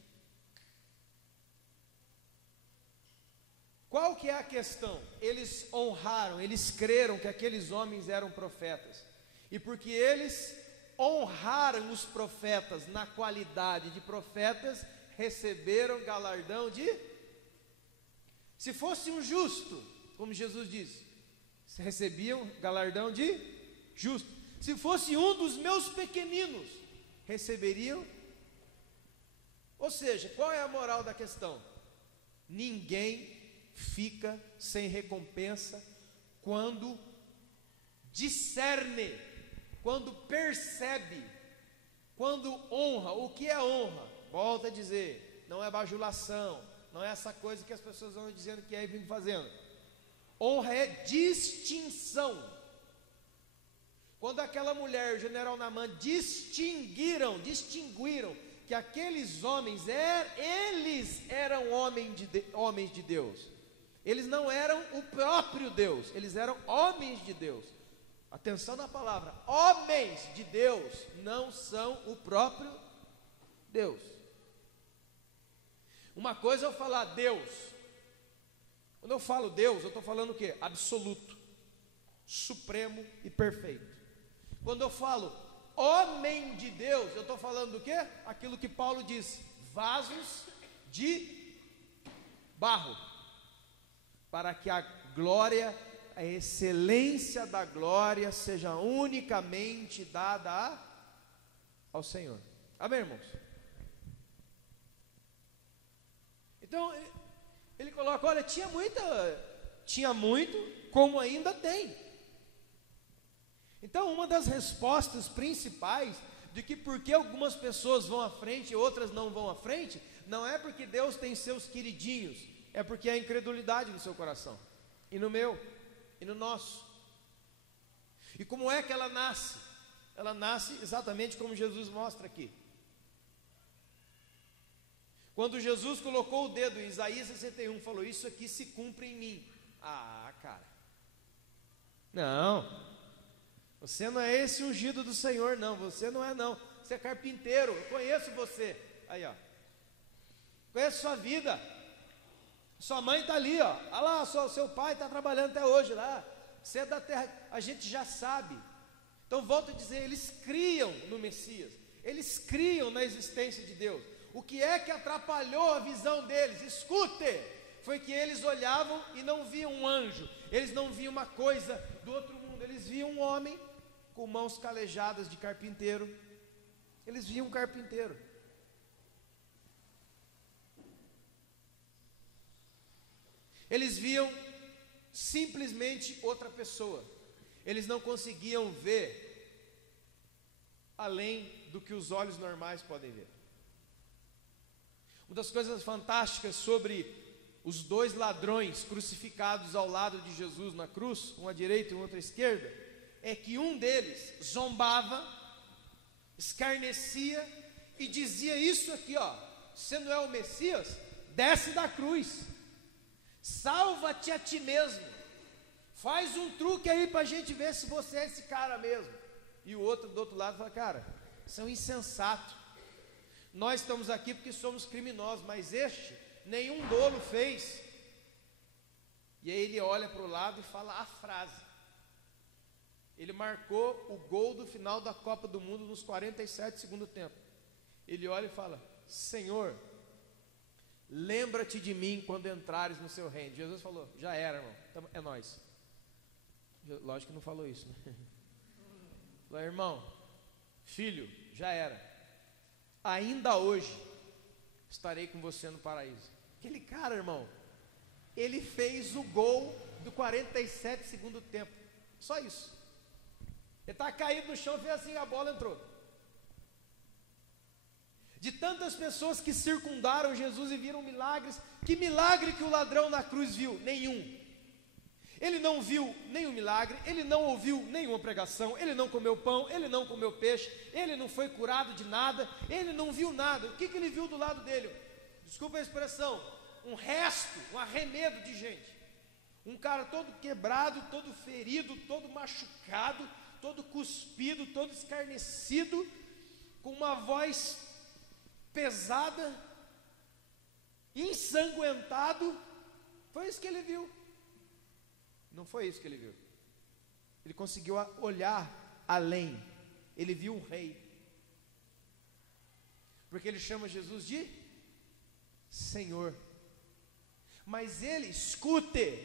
Qual que é a questão? Eles honraram, eles creram que aqueles homens eram profetas, e porque eles honraram os profetas na qualidade de profetas, receberam galardão de... Se fosse um justo, como Jesus disse, recebiam galardão de justo. Se fosse um dos meus pequeninos, receberiam. Ou seja, qual é a moral da questão? Ninguém fica sem recompensa quando discerne, quando percebe, quando honra. O que é honra? Volto a dizer, não é bajulação, não é essa coisa que as pessoas vão dizendo que é e vêm fazendo. Honra é distinção. Quando aquela mulher, o general Naamã, distinguiram que aqueles homens eles eram homens de Deus. Eles não eram o próprio Deus, eles eram homens de Deus. Atenção na palavra, homens de Deus não são o próprio Deus. Uma coisa é eu falar Deus. Quando eu falo Deus, eu estou falando o quê? Absoluto, supremo e perfeito. Quando eu falo homem de Deus, eu estou falando do quê? Aquilo que Paulo diz, vasos de barro, para que a glória, a excelência da glória seja unicamente dada ao Senhor. Amém, irmãos? Então, ele coloca, olha, tinha muito, como ainda tem. Então, uma das respostas principais de que porque algumas pessoas vão à frente e outras não vão à frente, não é porque Deus tem seus queridinhos, é porque é a incredulidade no seu coração, e no meu, e no nosso. E como é que ela nasce? Ela nasce exatamente como Jesus mostra aqui. Quando Jesus colocou o dedo em Isaías 61, falou, isso aqui se cumpre em mim. Ah, cara, não, você não é esse ungido do Senhor, não, você não é não, você é carpinteiro, eu conheço você, aí ó, conheço sua vida, sua mãe está ali, ó, olha lá, seu pai está trabalhando até hoje lá, você é da terra, a gente já sabe. Então volto a dizer, eles criam no Messias, eles criam na existência de Deus. O que é que atrapalhou a visão deles? Escute, foi que eles olhavam e não viam um anjo, eles não viam uma coisa do outro mundo, eles viam um homem com mãos calejadas de carpinteiro, eles viam um carpinteiro. Eles viam simplesmente outra pessoa, eles não conseguiam ver além do que os olhos normais podem ver. Uma das coisas fantásticas sobre os dois ladrões crucificados ao lado de Jesus na cruz, um à direita e um outro à esquerda, é que um deles zombava, escarnecia e dizia isso aqui, ó, você não é o Messias? Desce da cruz, salva-te a ti mesmo, faz um truque aí para a gente ver se você é esse cara mesmo. E o outro do outro lado fala, cara, isso é um insensato, nós estamos aqui porque somos criminosos, mas este nenhum dolo fez. E aí ele olha para o lado e fala a frase. Ele marcou o gol do final da Copa do Mundo nos 47 do segundo tempo. Ele olha e fala, Senhor, lembra-te de mim quando entrares no seu reino. Jesus falou, já era, irmão, é nós. Lógico que não falou isso, né? Falou, irmão, filho, já era. Ainda hoje estarei com você no paraíso. Aquele cara, irmão, ele fez o gol do 47 segundo tempo. Só isso. Ele está caído no chão, fez assim, a bola entrou. De tantas pessoas que circundaram Jesus e viram milagres, que milagre que o ladrão na cruz viu? Nenhum. Ele não viu nenhum milagre, ele não ouviu nenhuma pregação, ele não comeu pão, ele não comeu peixe, ele não foi curado de nada, ele não viu nada. O que ele viu do lado dele? Desculpa a expressão, um resto, um arremedo de gente. Um cara todo quebrado, todo ferido, todo machucado, todo cuspido, todo escarnecido, com uma voz pesada, ensanguentado. Foi isso que ele viu. Não foi isso que ele viu. Ele conseguiu olhar além. Ele viu um rei. Porque ele chama Jesus de Senhor. Mas ele, escute,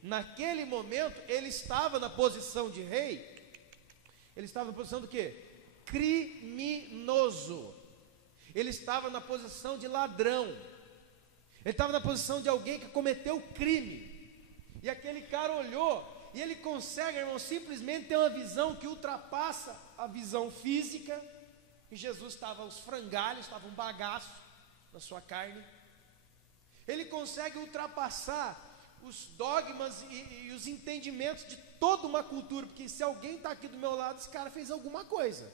naquele momento, ele estava na posição de rei. Ele estava na posição do quê? Criminoso. Ele estava na posição de ladrão. Ele estava na posição de alguém que cometeu crime. E aquele cara olhou, e ele consegue, irmão, simplesmente ter uma visão que ultrapassa a visão física. E Jesus estava aos frangalhos, estava um bagaço na sua carne. Ele consegue ultrapassar os dogmas e os entendimentos de toda uma cultura, porque se alguém está aqui do meu lado, esse cara fez alguma coisa.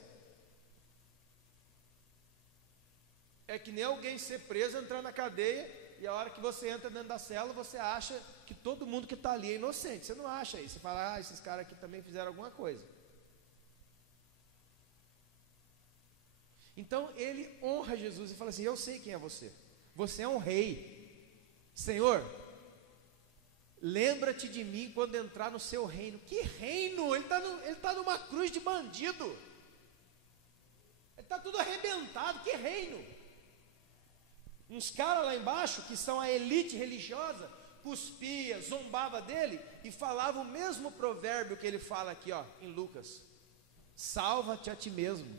É que nem alguém ser preso, entrar na cadeia, e a hora que você entra dentro da cela, você acha que todo mundo que está ali é inocente. Você não acha isso, você fala, esses caras aqui também fizeram alguma coisa. Então ele honra Jesus e fala assim, eu sei quem é você. Você é um rei. Senhor, lembra-te de mim quando entrar no seu reino. Que reino? Ele está numa cruz de bandido. Ele está tudo arrebentado. Que reino? Uns caras lá embaixo, que são a elite religiosa, cuspia, zombava dele e falava o mesmo provérbio que ele fala aqui, ó, em Lucas. Salva-te a ti mesmo.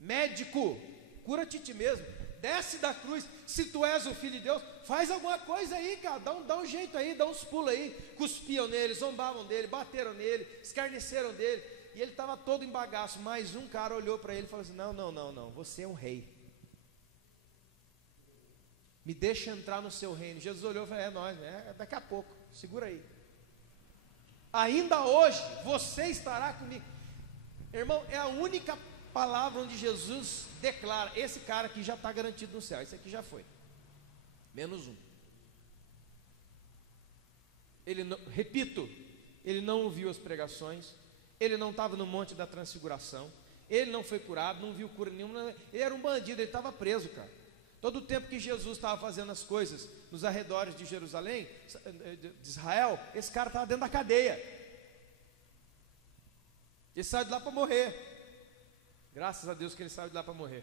Médico, cura-te a ti mesmo. Desce da cruz. Se tu és o filho de Deus, faz alguma coisa aí, cara. Dá um jeito aí, dá uns pulos aí. Cuspiam nele, zombavam dele, bateram nele, escarneceram dele. E ele estava todo em bagaço. Mas um cara olhou para ele e falou assim, não, você é um rei. Me deixa entrar no seu reino. Jesus olhou e falou, é nós, daqui a pouco, segura aí. Ainda hoje, você estará comigo. Irmão, é a única palavra onde Jesus declara, esse cara aqui já está garantido no céu, esse aqui já foi. Menos um. Repito, ele não ouviu as pregações, ele não estava no monte da transfiguração, ele não foi curado, não viu cura nenhuma, ele era um bandido, ele estava preso, cara. Todo o tempo que Jesus estava fazendo as coisas nos arredores de Jerusalém, de Israel, esse cara estava dentro da cadeia. Ele saiu de lá para morrer. Graças a Deus que ele saiu de lá para morrer.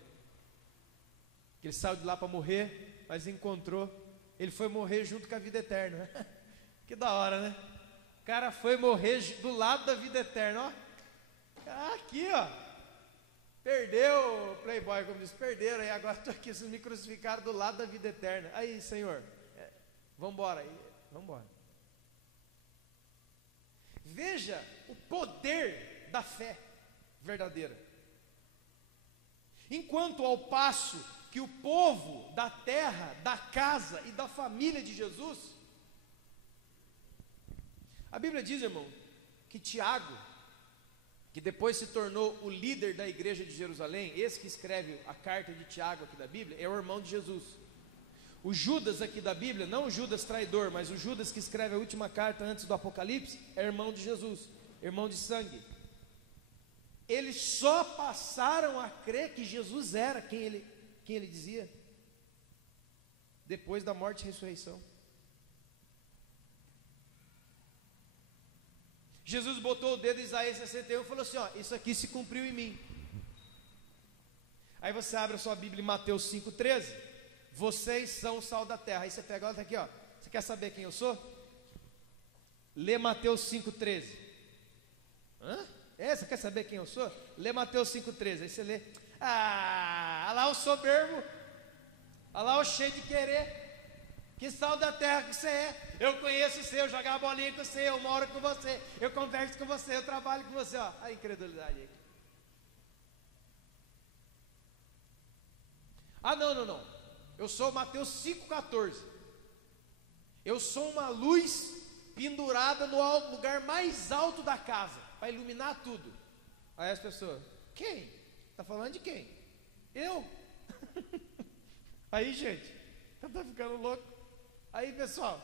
Que ele saiu de lá para morrer, mas encontrou. Ele foi morrer junto com a vida eterna. Que da hora, né? O cara foi morrer do lado da vida eterna, ó. Aqui, ó. Perdeu, playboy, como diz, perderam, aí agora estou aqui, vocês me crucificaram do lado da vida eterna. Aí, Senhor, vamos embora, vamos embora. Veja o poder da fé verdadeira. Enquanto ao passo que o povo da terra, da casa e da família de Jesus, a Bíblia diz, irmão, que Tiago, que depois se tornou o líder da igreja de Jerusalém, esse que escreve a carta de Tiago aqui da Bíblia, é o irmão de Jesus. O Judas aqui da Bíblia, não o Judas traidor, mas o Judas que escreve a última carta antes do Apocalipse, é irmão de Jesus, irmão de sangue. Eles só passaram a crer que Jesus era quem ele dizia, depois da morte e ressurreição. Jesus botou o dedo em Isaías 61 e falou assim, ó, isso aqui se cumpriu em mim. Aí você abre a sua Bíblia em Mateus 5,13. Vocês são o sal da terra. Aí você pega, olha aqui, ó. Você quer saber quem eu sou? Lê Mateus 5,13. Hã? Você quer saber quem eu sou? Lê Mateus 5,13. Aí você lê. Olha lá o soberbo. Olha lá o cheio de querer. Que sal da terra que você é. Eu conheço você, eu jogo a bolinha com você, eu moro com você, eu converso com você, eu trabalho com você. Ó, a incredulidade aí. Não. Eu sou Mateus 5,14. Eu sou uma luz pendurada no lugar mais alto da casa, para iluminar tudo. Aí as pessoas, quem? Está falando de quem? Eu? Aí, gente, tá ficando louco. Aí, pessoal,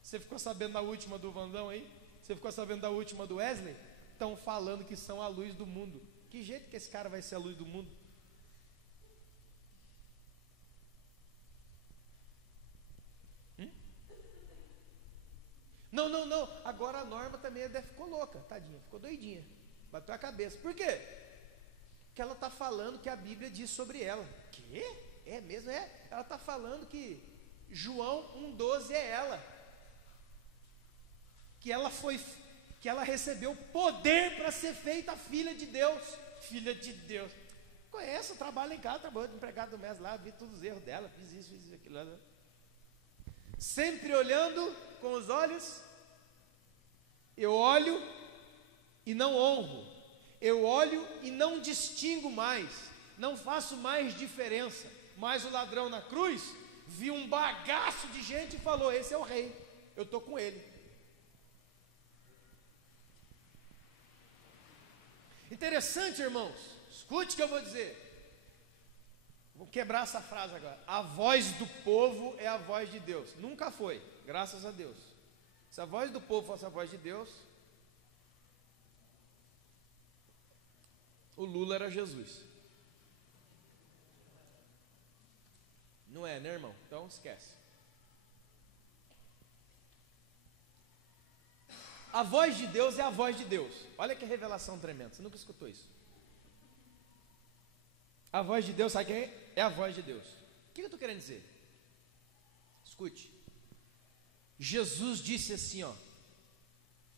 você ficou sabendo da última do Vandão aí? Você ficou sabendo da última do Wesley? Estão falando que são a luz do mundo. Que jeito que esse cara vai ser a luz do mundo? Não. Agora a Norma também ficou louca, tadinha, ficou doidinha. Bateu a cabeça. Por quê? Porque ela está falando que a Bíblia diz sobre ela. Quê? É mesmo? É? Ela está falando que João 1,12 é ela. Que ela recebeu poder para ser feita filha de Deus. Filha de Deus. Conheço, trabalho em casa, trabalho de empregado do mês lá, vi todos os erros dela, fiz isso, aquilo lá. Sempre olhando com os olhos, eu olho e não honro, eu olho e não distingo mais, não faço mais diferença. Mas o ladrão na cruz viu um bagaço de gente e falou: esse é o rei, eu estou com ele. Interessante, irmãos, escute o que eu vou dizer. Vou quebrar essa frase agora. A voz do povo é a voz de Deus. Nunca foi, graças a Deus. Se a voz do povo fosse a voz de Deus, o Lula era Jesus. Não é, né, irmão? Então esquece. A voz de Deus é a voz de Deus. Olha que revelação tremenda. Você nunca escutou isso? A voz de Deus, sabe quem é a voz de Deus? O que eu estou querendo dizer? Escute. Jesus disse assim, ó,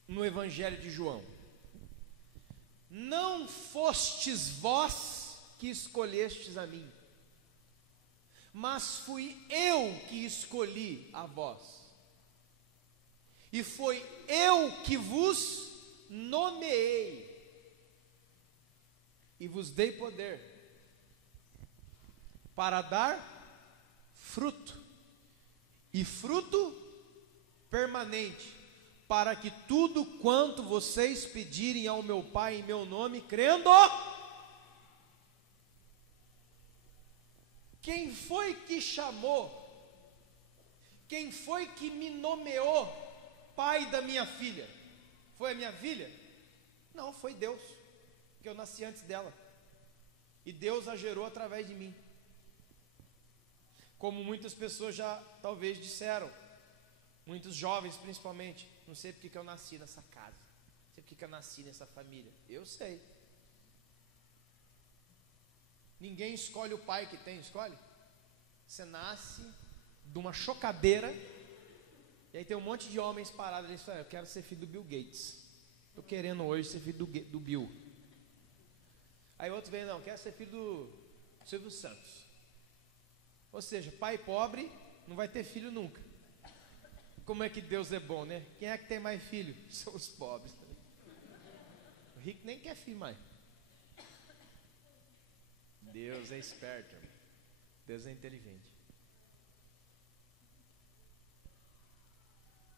no Evangelho de João: não fostes vós que escolhestes a mim, mas fui eu que escolhi a vós, e foi eu que vos nomeei, e vos dei poder para dar fruto, e fruto permanente, para que tudo quanto vocês pedirem ao meu Pai em meu nome, crendo. Quem foi que chamou? Quem foi que me nomeou pai da minha filha? Foi a minha filha? Não, foi Deus, porque eu nasci antes dela, e Deus a gerou através de mim. Como muitas pessoas já talvez disseram, muitos jovens principalmente: não sei porque que eu nasci nessa casa, não sei porque que eu nasci nessa família. Eu sei. Ninguém escolhe o pai que tem, escolhe? Você nasce de uma chocadeira, e aí tem um monte de homens parados ali e falam: eu quero ser filho do Bill Gates, estou querendo hoje ser filho do Bill. Aí outro vem: não, quero ser filho do Silvio Santos. Ou seja, pai pobre não vai ter filho nunca. Como é que Deus é bom, né? Quem é que tem mais filho? São os pobres. O rico nem quer filho mais. Deus é esperto, irmão. Deus é inteligente.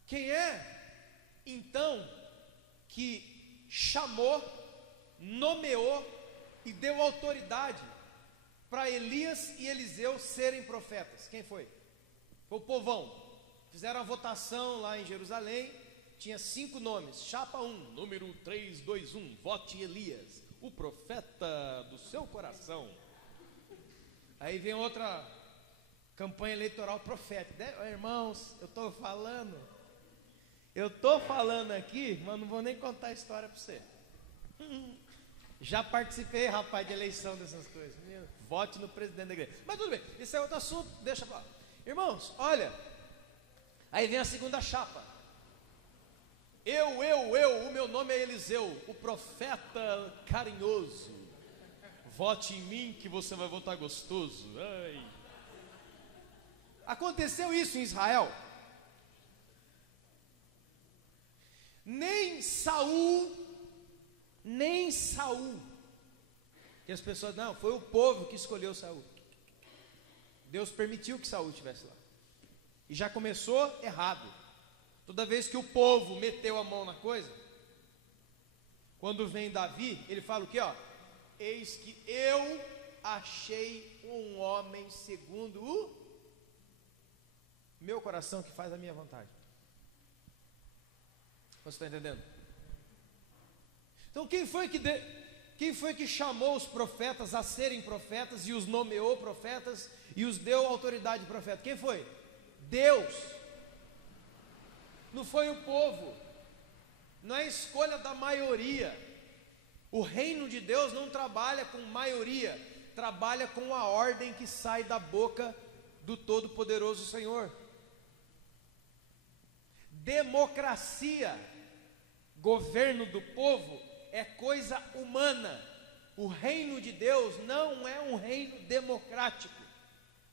Quem é, então, que chamou, nomeou e deu autoridade para Elias e Eliseu serem profetas? Quem foi? Foi o povão. Fizeram a votação lá em Jerusalém. Tinha 5 nomes. Chapa 1, número 321, vote Elias, o profeta do seu coração. Aí vem outra campanha eleitoral profética. Irmãos, eu estou falando aqui, mas não vou nem contar a história para você. Já participei, rapaz, de eleição dessas coisas. Vote no presidente da igreja. Mas tudo bem, isso é outro assunto, deixa pra lá. Irmãos, olha, aí vem a segunda chapa. O meu nome é Eliseu, o profeta carinhoso. Vote em mim que você vai votar gostoso. Ai. Aconteceu isso em Israel. Nem Saul, que as pessoas, não, foi o povo que escolheu Saul. Deus permitiu que Saul estivesse lá. E já começou errado. Toda vez que o povo meteu a mão na coisa, quando vem Davi, ele fala o quê? Ó, eis que eu achei um homem segundo o meu coração, que faz a minha vontade. Você está entendendo? Então quem foi que chamou os profetas a serem profetas e os nomeou profetas e os deu autoridade de profeta? Quem foi? Deus. Não foi o povo. Não é escolha da maioria. O reino de Deus não trabalha com maioria, trabalha com a ordem que sai da boca do Todo-Poderoso Senhor. Democracia, governo do povo, é coisa humana. O reino de Deus não é um reino democrático,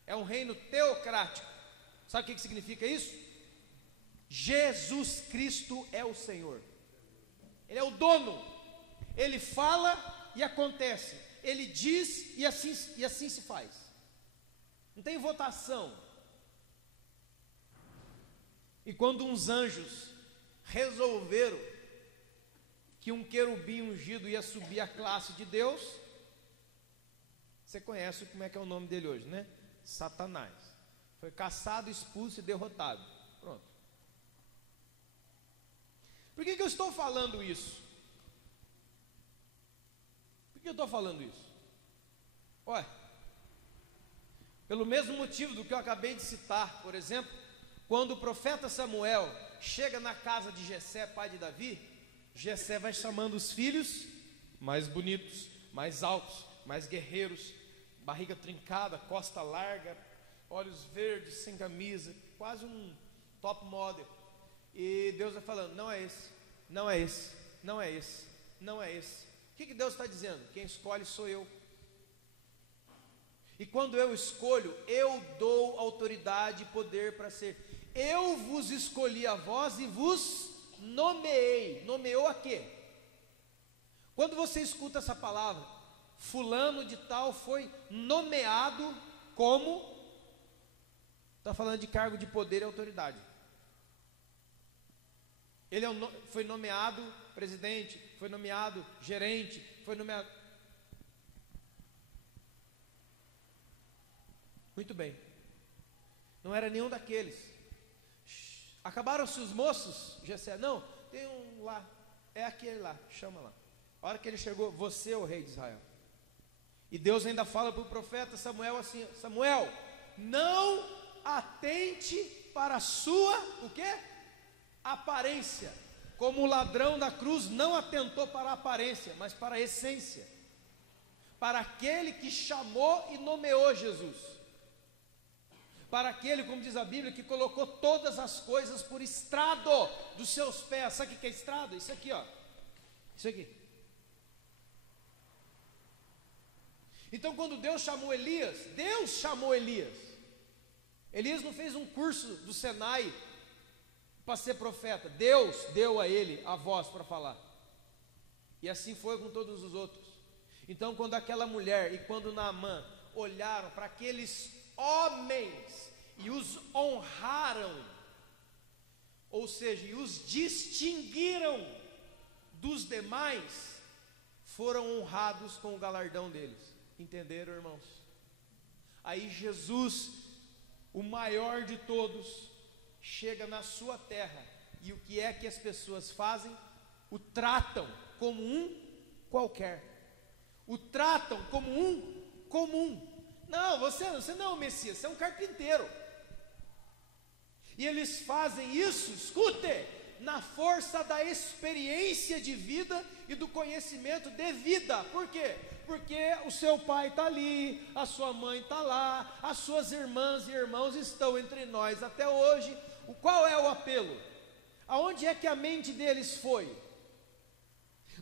é um reino teocrático. Sabe o que significa isso? Jesus Cristo é o Senhor, Ele é o dono, Ele fala e acontece, Ele diz e assim se faz. Não tem votação. E quando uns anjos resolveram que um querubim ungido ia subir a classe de Deus, você conhece como é que é o nome dele hoje, né? Satanás. Foi caçado, expulso e derrotado. Pronto. Por que eu estou falando isso? Por que eu estou falando isso? Olha, pelo mesmo motivo do que eu acabei de citar, por exemplo, quando o profeta Samuel chega na casa de Jessé, pai de Davi, Jessé vai chamando os filhos mais bonitos, mais altos, mais guerreiros, barriga trincada, costa larga, olhos verdes, sem camisa, quase um top model. E Deus vai falando, não é esse, não é esse, não é esse, não é esse. O que Deus está dizendo? Quem escolhe sou eu. E quando eu escolho, eu dou autoridade e poder para ser. Eu vos escolhi a vós e vos nomeei. Nomeou a quê? Quando você escuta essa palavra, fulano de tal foi nomeado como, está falando de cargo de poder e autoridade. Ele foi nomeado presidente, foi nomeado gerente, foi nomeado. Muito bem. Não era nenhum daqueles. Acabaram-se os moços? Jessé, não, tem um lá, é aquele lá, chama lá. A hora que ele chegou, você é o rei de Israel. E Deus ainda fala para o profeta Samuel assim, Samuel, não atente para a sua, o quê? Aparência. Como o ladrão da cruz não atentou para a aparência, mas para a essência. Para aquele que chamou e nomeou Jesus. Para aquele, como diz a Bíblia, que colocou todas as coisas por estrado dos seus pés. Sabe o que é estrado? Isso aqui, ó. Isso aqui. Então, quando Deus chamou Elias, Deus chamou Elias. Elias não fez um curso do Senai para ser profeta. Deus deu a ele a voz para falar. E assim foi com todos os outros. Então, quando aquela mulher e quando Naamã olharam para aqueles homens e os honraram, ou seja, e os distinguiram dos demais, foram honrados com o galardão deles. Entenderam, irmãos? Aí Jesus, o maior de todos, chega na sua terra, e o que é que as pessoas fazem? O tratam como um qualquer, o tratam como um comum. Não, você não é o Messias, você é um carpinteiro. E eles fazem isso, escute, Na força da experiência de vida e do conhecimento de vida. Por quê? Porque o seu pai está ali, a sua mãe está lá, as suas irmãs e irmãos estão entre nós até hoje. Qual é o apelo? Aonde é que a mente deles foi?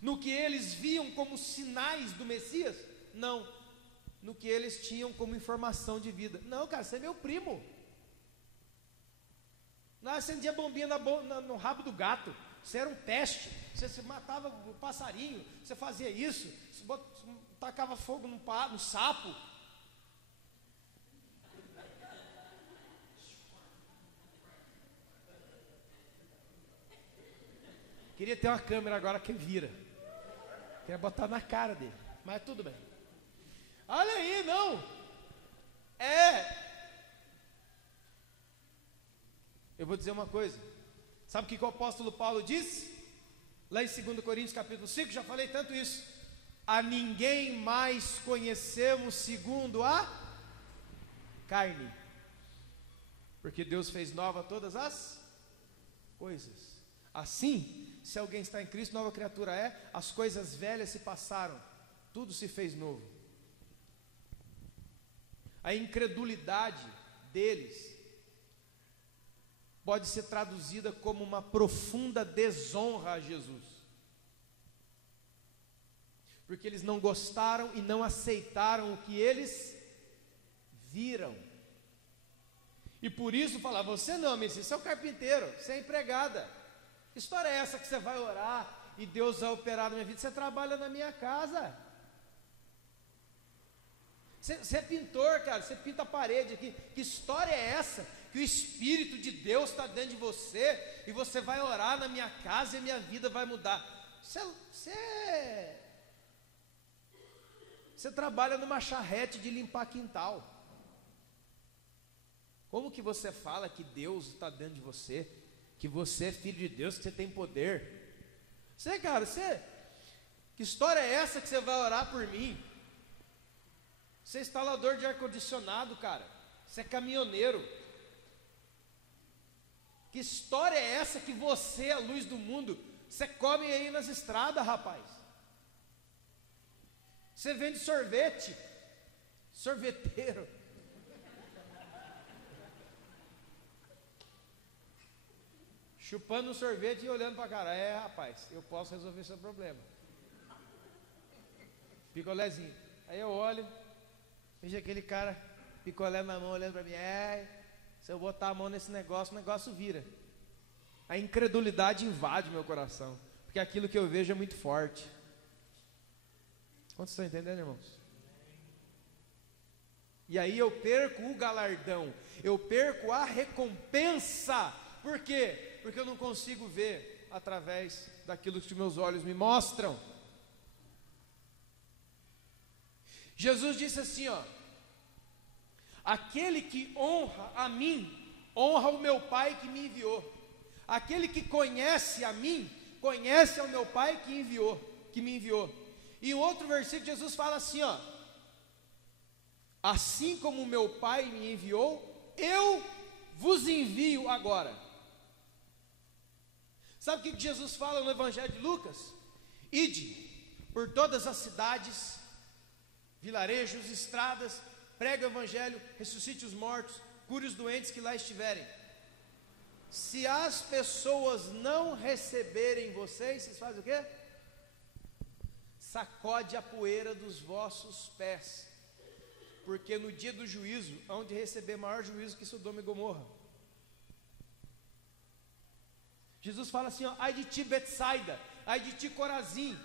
No que eles viam como sinais do Messias? Não. No que eles tinham como informação de vida. Não, cara, você é meu primo. Nós acendia bombinha no rabo do gato. Você era um peste. Você matava o passarinho. Você fazia isso. Você tacava fogo no sapo. Queria ter uma câmera agora que vira. Queria botar na cara dele. Mas tudo bem. Olha aí, não. Eu vou dizer uma coisa. Sabe o que o apóstolo Paulo disse? Lá em 2 Coríntios capítulo 5, já falei tanto isso. A ninguém mais conhecemos segundo a carne. Porque Deus fez nova todas as coisas. Assim, se alguém está em Cristo, nova criatura é. As coisas velhas se passaram. Tudo se fez novo. A incredulidade deles pode ser traduzida como uma profunda desonra a Jesus, porque eles não gostaram e não aceitaram o que eles viram, e por isso falavam: você não, Messias, você é o carpinteiro, você é empregada, que história é essa que você vai orar e Deus vai operar na minha vida? Você trabalha na minha casa, você é pintor, cara, você pinta a parede aqui, que história é essa? Que o Espírito de Deus está dentro de você, e você vai orar na minha casa e a minha vida vai mudar. Você trabalha numa charrete de limpar quintal. Como que você fala que Deus está dentro de você, que você é filho de Deus, que você tem poder? Que história é essa que você vai orar por mim? Você é instalador de ar-condicionado, cara. Você é caminhoneiro. Que história é essa que você é a luz do mundo? Você come aí nas estradas, rapaz. Você vende sorvete. Sorveteiro. Chupando um sorvete e olhando para a cara. Rapaz, eu posso resolver seu problema. Picolézinho. Aí eu olho, vejo aquele cara, picolé na mão, olhando para mim. Se eu botar a mão nesse negócio, o negócio vira. A incredulidade invade meu coração, porque aquilo que eu vejo é muito forte. Quantos estão entendendo, irmãos? E aí eu perco o galardão, eu perco a recompensa. Por quê? Porque eu não consigo ver através daquilo que meus olhos me mostram. Jesus disse assim, aquele que honra a mim, honra o meu Pai que me enviou. Aquele que conhece a mim, conhece ao meu Pai que me enviou. E em outro versículo Jesus fala assim, assim como o meu Pai me enviou, eu vos envio agora. Sabe o que Jesus fala no Evangelho de Lucas? Ide por todas as cidades, vilarejos, estradas, pregue o Evangelho, ressuscite os mortos, cure os doentes que lá estiverem. Se as pessoas não receberem vocês fazem o quê? Sacode a poeira dos vossos pés, porque no dia do juízo, hão de receber maior juízo que Sodoma e Gomorra. Jesus fala assim, ai de ti Betsaida, ai de ti Corazim,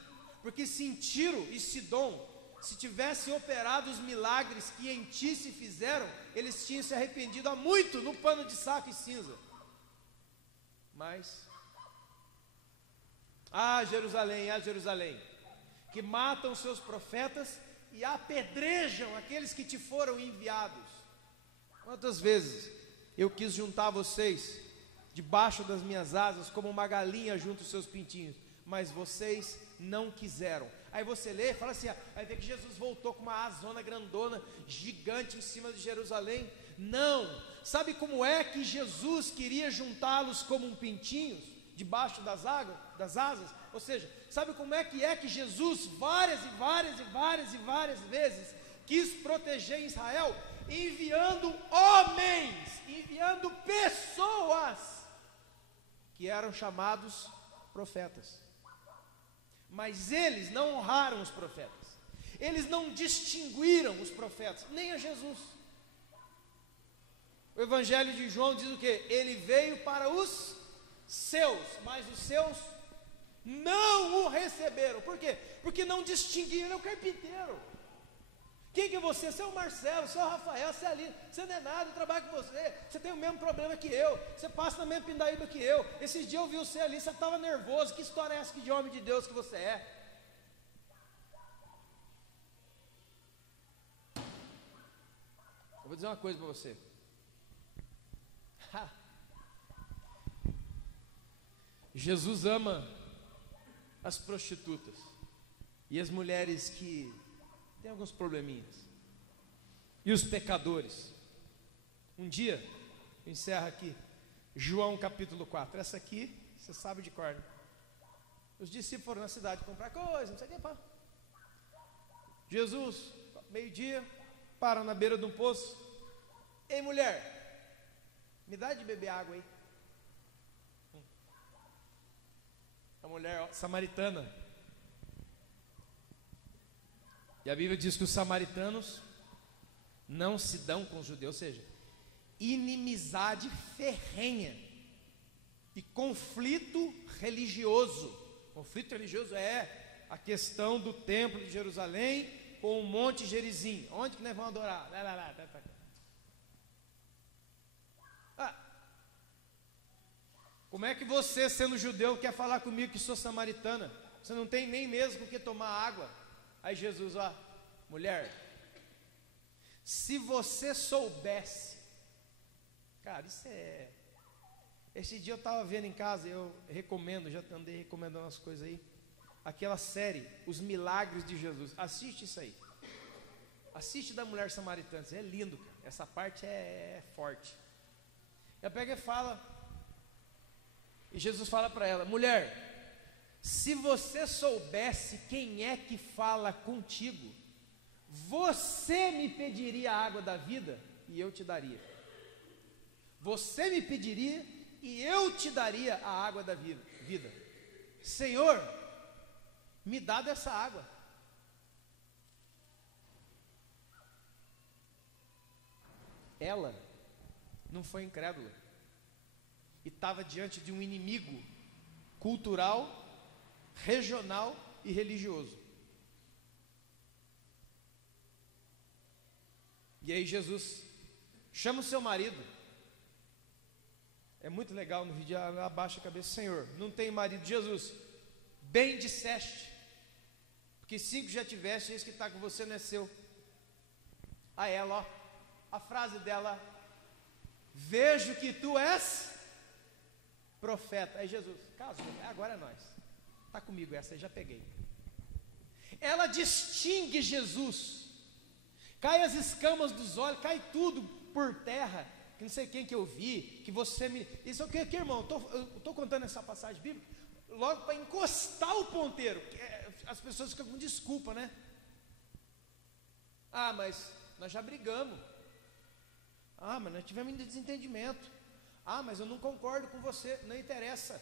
porque se em Tiro e Sidom, se tivessem operado os milagres que em ti se fizeram, eles tinham se arrependido há muito no pano de saco e cinza. Mas, Jerusalém, que matam seus profetas e apedrejam aqueles que te foram enviados. Quantas vezes eu quis juntar vocês debaixo das minhas asas, como uma galinha junta os seus pintinhos, mas vocês não quiseram. Aí você lê e fala assim, vai ver que Jesus voltou com uma asona grandona, gigante em cima de Jerusalém. Não, sabe como é que Jesus queria juntá-los como um pintinho, debaixo das asas? Ou seja, sabe como é que Jesus várias vezes quis proteger Israel? Enviando homens, enviando pessoas que eram chamados profetas. Mas eles não honraram os profetas. Eles não distinguiram os profetas, nem a Jesus. O Evangelho de João diz o quê? Ele veio para os seus, mas os seus não o receberam. Por quê? Porque não distinguiram. Ele é o carpinteiro. Quem que é você? Você é o Marcelo, você é o Rafael, você é ali, você não é nada, eu trabalho com você, você tem o mesmo problema que eu, você passa na mesma pindaíba que eu. Esses dias eu vi você ali, você estava nervoso. Que história é essa de homem de Deus que você é? Eu vou dizer uma coisa para você. Jesus ama as prostitutas e as mulheres que têm alguns probleminhas, e os pecadores. Um dia, eu encerro aqui, João capítulo 4, essa aqui, você sabe de cor, né? Os discípulos foram na cidade comprar coisa, não sei o que, pá. Jesus, meio-dia, para na beira de um poço. Ei, mulher, me dá de beber água aí. A mulher samaritana. E a Bíblia diz que os samaritanos não se dão com os judeus, ou seja, inimizade ferrenha e conflito religioso. Conflito religioso é a questão do templo de Jerusalém com o Monte Gerizim. Onde que nós vamos adorar? Como é que você, sendo judeu, quer falar comigo que sou samaritana? Você não tem nem mesmo com que tomar água. Aí Jesus, mulher, se você soubesse, cara, isso é... Esse dia eu estava vendo em casa, eu recomendo, já andei recomendando as coisas aí, aquela série, Os Milagres de Jesus. Assiste isso aí. Assiste da mulher samaritana, é lindo, cara. Essa parte é forte. Ela pega e fala, e Jesus fala para ela, mulher, se você soubesse quem é que fala contigo, você me pediria a água da vida e eu te daria. Você me pediria e eu te daria a água da vida. Senhor, me dá dessa água. Ela não foi incrédula e estava diante de um inimigo cultural, regional e religioso. E aí Jesus chama o seu marido. É muito legal no vídeo, ela abaixa a cabeça, Senhor, não tem marido. Jesus, bem disseste, porque 5 já tiveste, esse que está com você não é seu. A ela, a frase dela, vejo que tu és profeta. Aí Jesus, caso, agora é nós. Está comigo essa, aí já peguei. Ela distingue Jesus. Cai as escamas dos olhos, cai tudo por terra. Que não sei quem que eu vi, que você me... Isso é o que, irmão? Eu estou contando essa passagem bíblica logo para encostar o ponteiro. As pessoas ficam com desculpa, né? Mas nós já brigamos. Mas nós tivemos desentendimento. Mas eu não concordo com você. Não interessa.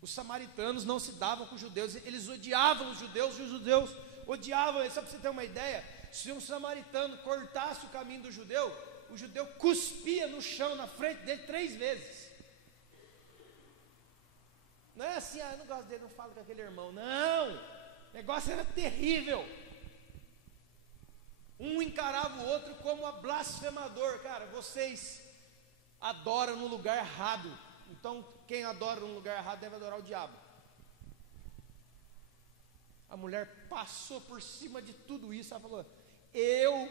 Os samaritanos não se davam com os judeus. Eles odiavam os judeus e os judeus odiavam eles. Só para você ter uma ideia, se um samaritano cortasse o caminho do judeu, o judeu cuspia no chão na frente dele 3 vezes. Não é assim, eu não gosto dele, não falo com aquele irmão. Não, o negócio era terrível. Um encarava o outro como blasfemador. Cara, vocês adoram no lugar errado. Então, quem adora num lugar errado deve adorar o diabo. A mulher passou por cima de tudo isso. Ela falou, eu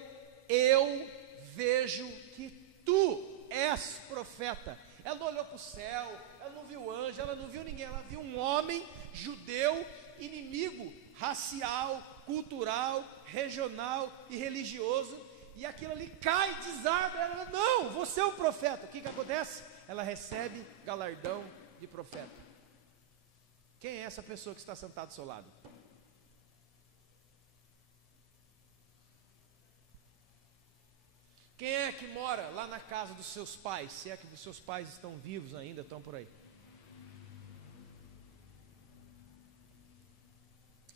vejo que tu és profeta. Ela não olhou para o céu, ela não viu anjo, ela não viu ninguém. Ela viu um homem judeu, inimigo racial, cultural, regional e religioso. E aquilo ali cai, desarma. Ela fala, não, você é um profeta. O que acontece? Ela recebe galardão de profeta. Quem é essa pessoa que está sentada do seu lado? Quem é que mora lá na casa dos seus pais? Se é que os seus pais estão vivos ainda, estão por aí.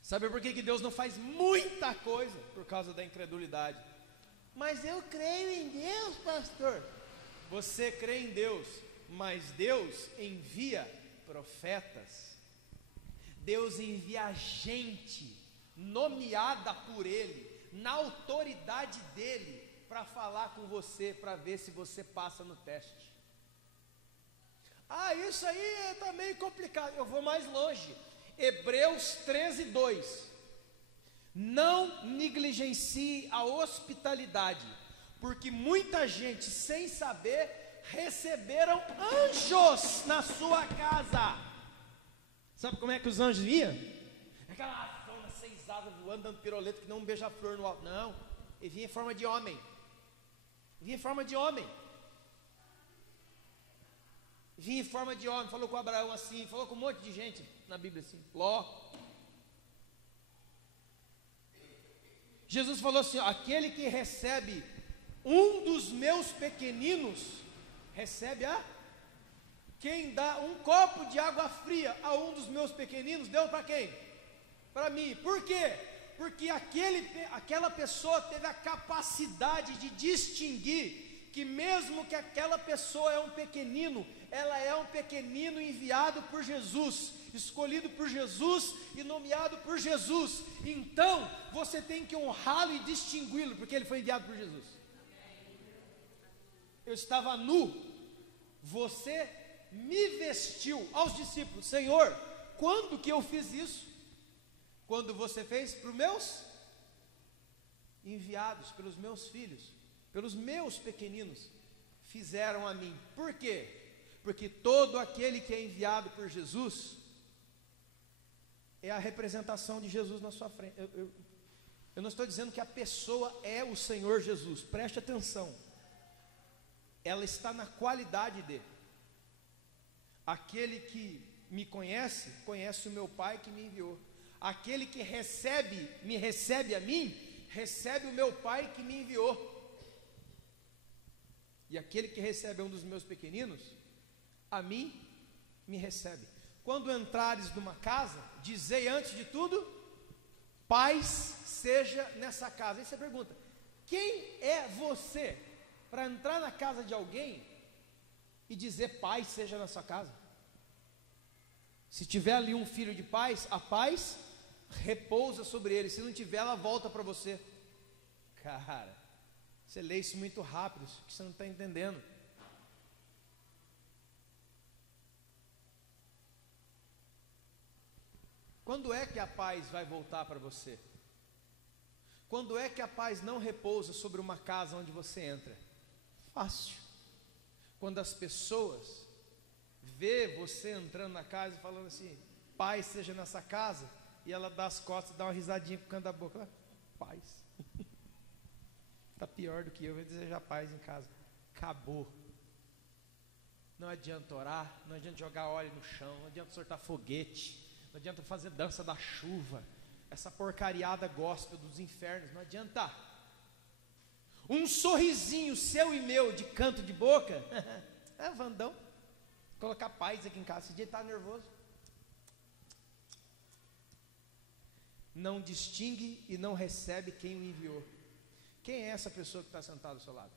Sabe por que Deus não faz muita coisa? Por causa da incredulidade. Mas eu creio em Deus, pastor. Você crê em Deus, mas Deus envia profetas. Deus envia gente nomeada por Ele, na autoridade dEle, para falar com você, para ver se você passa no teste. Ah, isso aí está meio complicado. Eu vou mais longe. Hebreus 13:2. Não negligencie a hospitalidade, porque muita gente, sem saber, receberam anjos na sua casa. Sabe como é que os anjos vinham? Aquela zona 6 asas voando, dando piroleto, que não um beija-flor no alto. Não, ele vinha em forma de homem. Vinha em forma de homem. Vinha em forma de homem, falou com Abraão assim, falou com um monte de gente na Bíblia assim, Ló. Jesus falou assim, aquele que recebe um dos meus pequeninos, recebe a... Quem dá um copo de água fria a um dos meus pequeninos, deu para quem? Para mim. Por quê? Porque aquela pessoa teve a capacidade de distinguir que mesmo que aquela pessoa é um pequenino, ela é um pequenino enviado por Jesus, escolhido por Jesus e nomeado por Jesus. Então, você tem que honrá-lo e distingui-lo, porque ele foi enviado por Jesus. Eu estava nu, você me vestiu. Aos discípulos, Senhor, quando que eu fiz isso? Quando você fez para os meus enviados, pelos meus filhos, pelos meus pequeninos, fizeram a mim. Por quê? Porque todo aquele que é enviado por Jesus é a representação de Jesus na sua frente. Eu não estou dizendo que a pessoa é o Senhor Jesus, preste atenção. Ela está na qualidade dele. Aquele que me conhece, conhece o meu Pai que me enviou. Aquele que me recebe a mim, recebe o meu Pai que me enviou. E aquele que recebe um dos meus pequeninos, a mim me recebe. Quando entrares numa casa, dizei antes de tudo, paz seja nessa casa. Aí você pergunta, quem é você para entrar na casa de alguém e dizer paz seja na sua casa? Se tiver ali um filho de paz, a paz repousa sobre ele. Se não tiver, ela volta para você. Cara, você lê isso muito rápido, que você não está entendendo. Quando é que a paz vai voltar para você? Quando é que a paz não repousa sobre uma casa onde você entra? Fácil. Quando as pessoas vê você entrando na casa e falando assim, paz seja nessa casa, e ela dá as costas e dá uma risadinha com o canto da boca, paz. Está pior do que eu desejar paz em casa. Acabou. Não adianta orar, não adianta jogar óleo no chão, não adianta soltar foguete, não adianta fazer dança da chuva, essa porcariada gospel dos infernos, não adianta. Um sorrisinho seu e meu de canto de boca, é Vandão. Colocar paz aqui em casa, esse dia está nervoso. Não distingue e não recebe quem o enviou. Quem é essa pessoa que está sentada ao seu lado?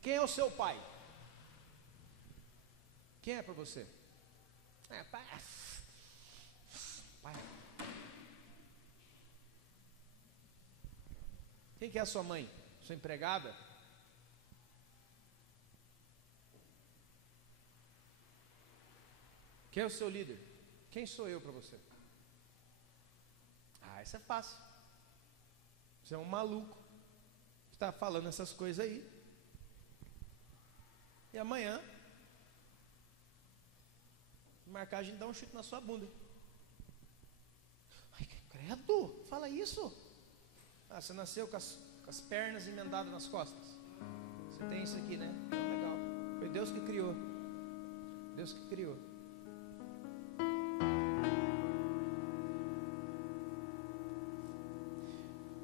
Quem é o seu pai? Quem é para você? Pai. Pai. Quem que é a sua mãe? Sua empregada? Quem é o seu líder? Quem sou eu para você? Isso é fácil. Você é um maluco que está falando essas coisas aí. E amanhã marcar a gente dá um chute na sua bunda. Ai, credo, fala isso. Você nasceu com as pernas emendadas nas costas. Você tem isso aqui, né? Então, legal. Foi Deus que criou. Deus que criou.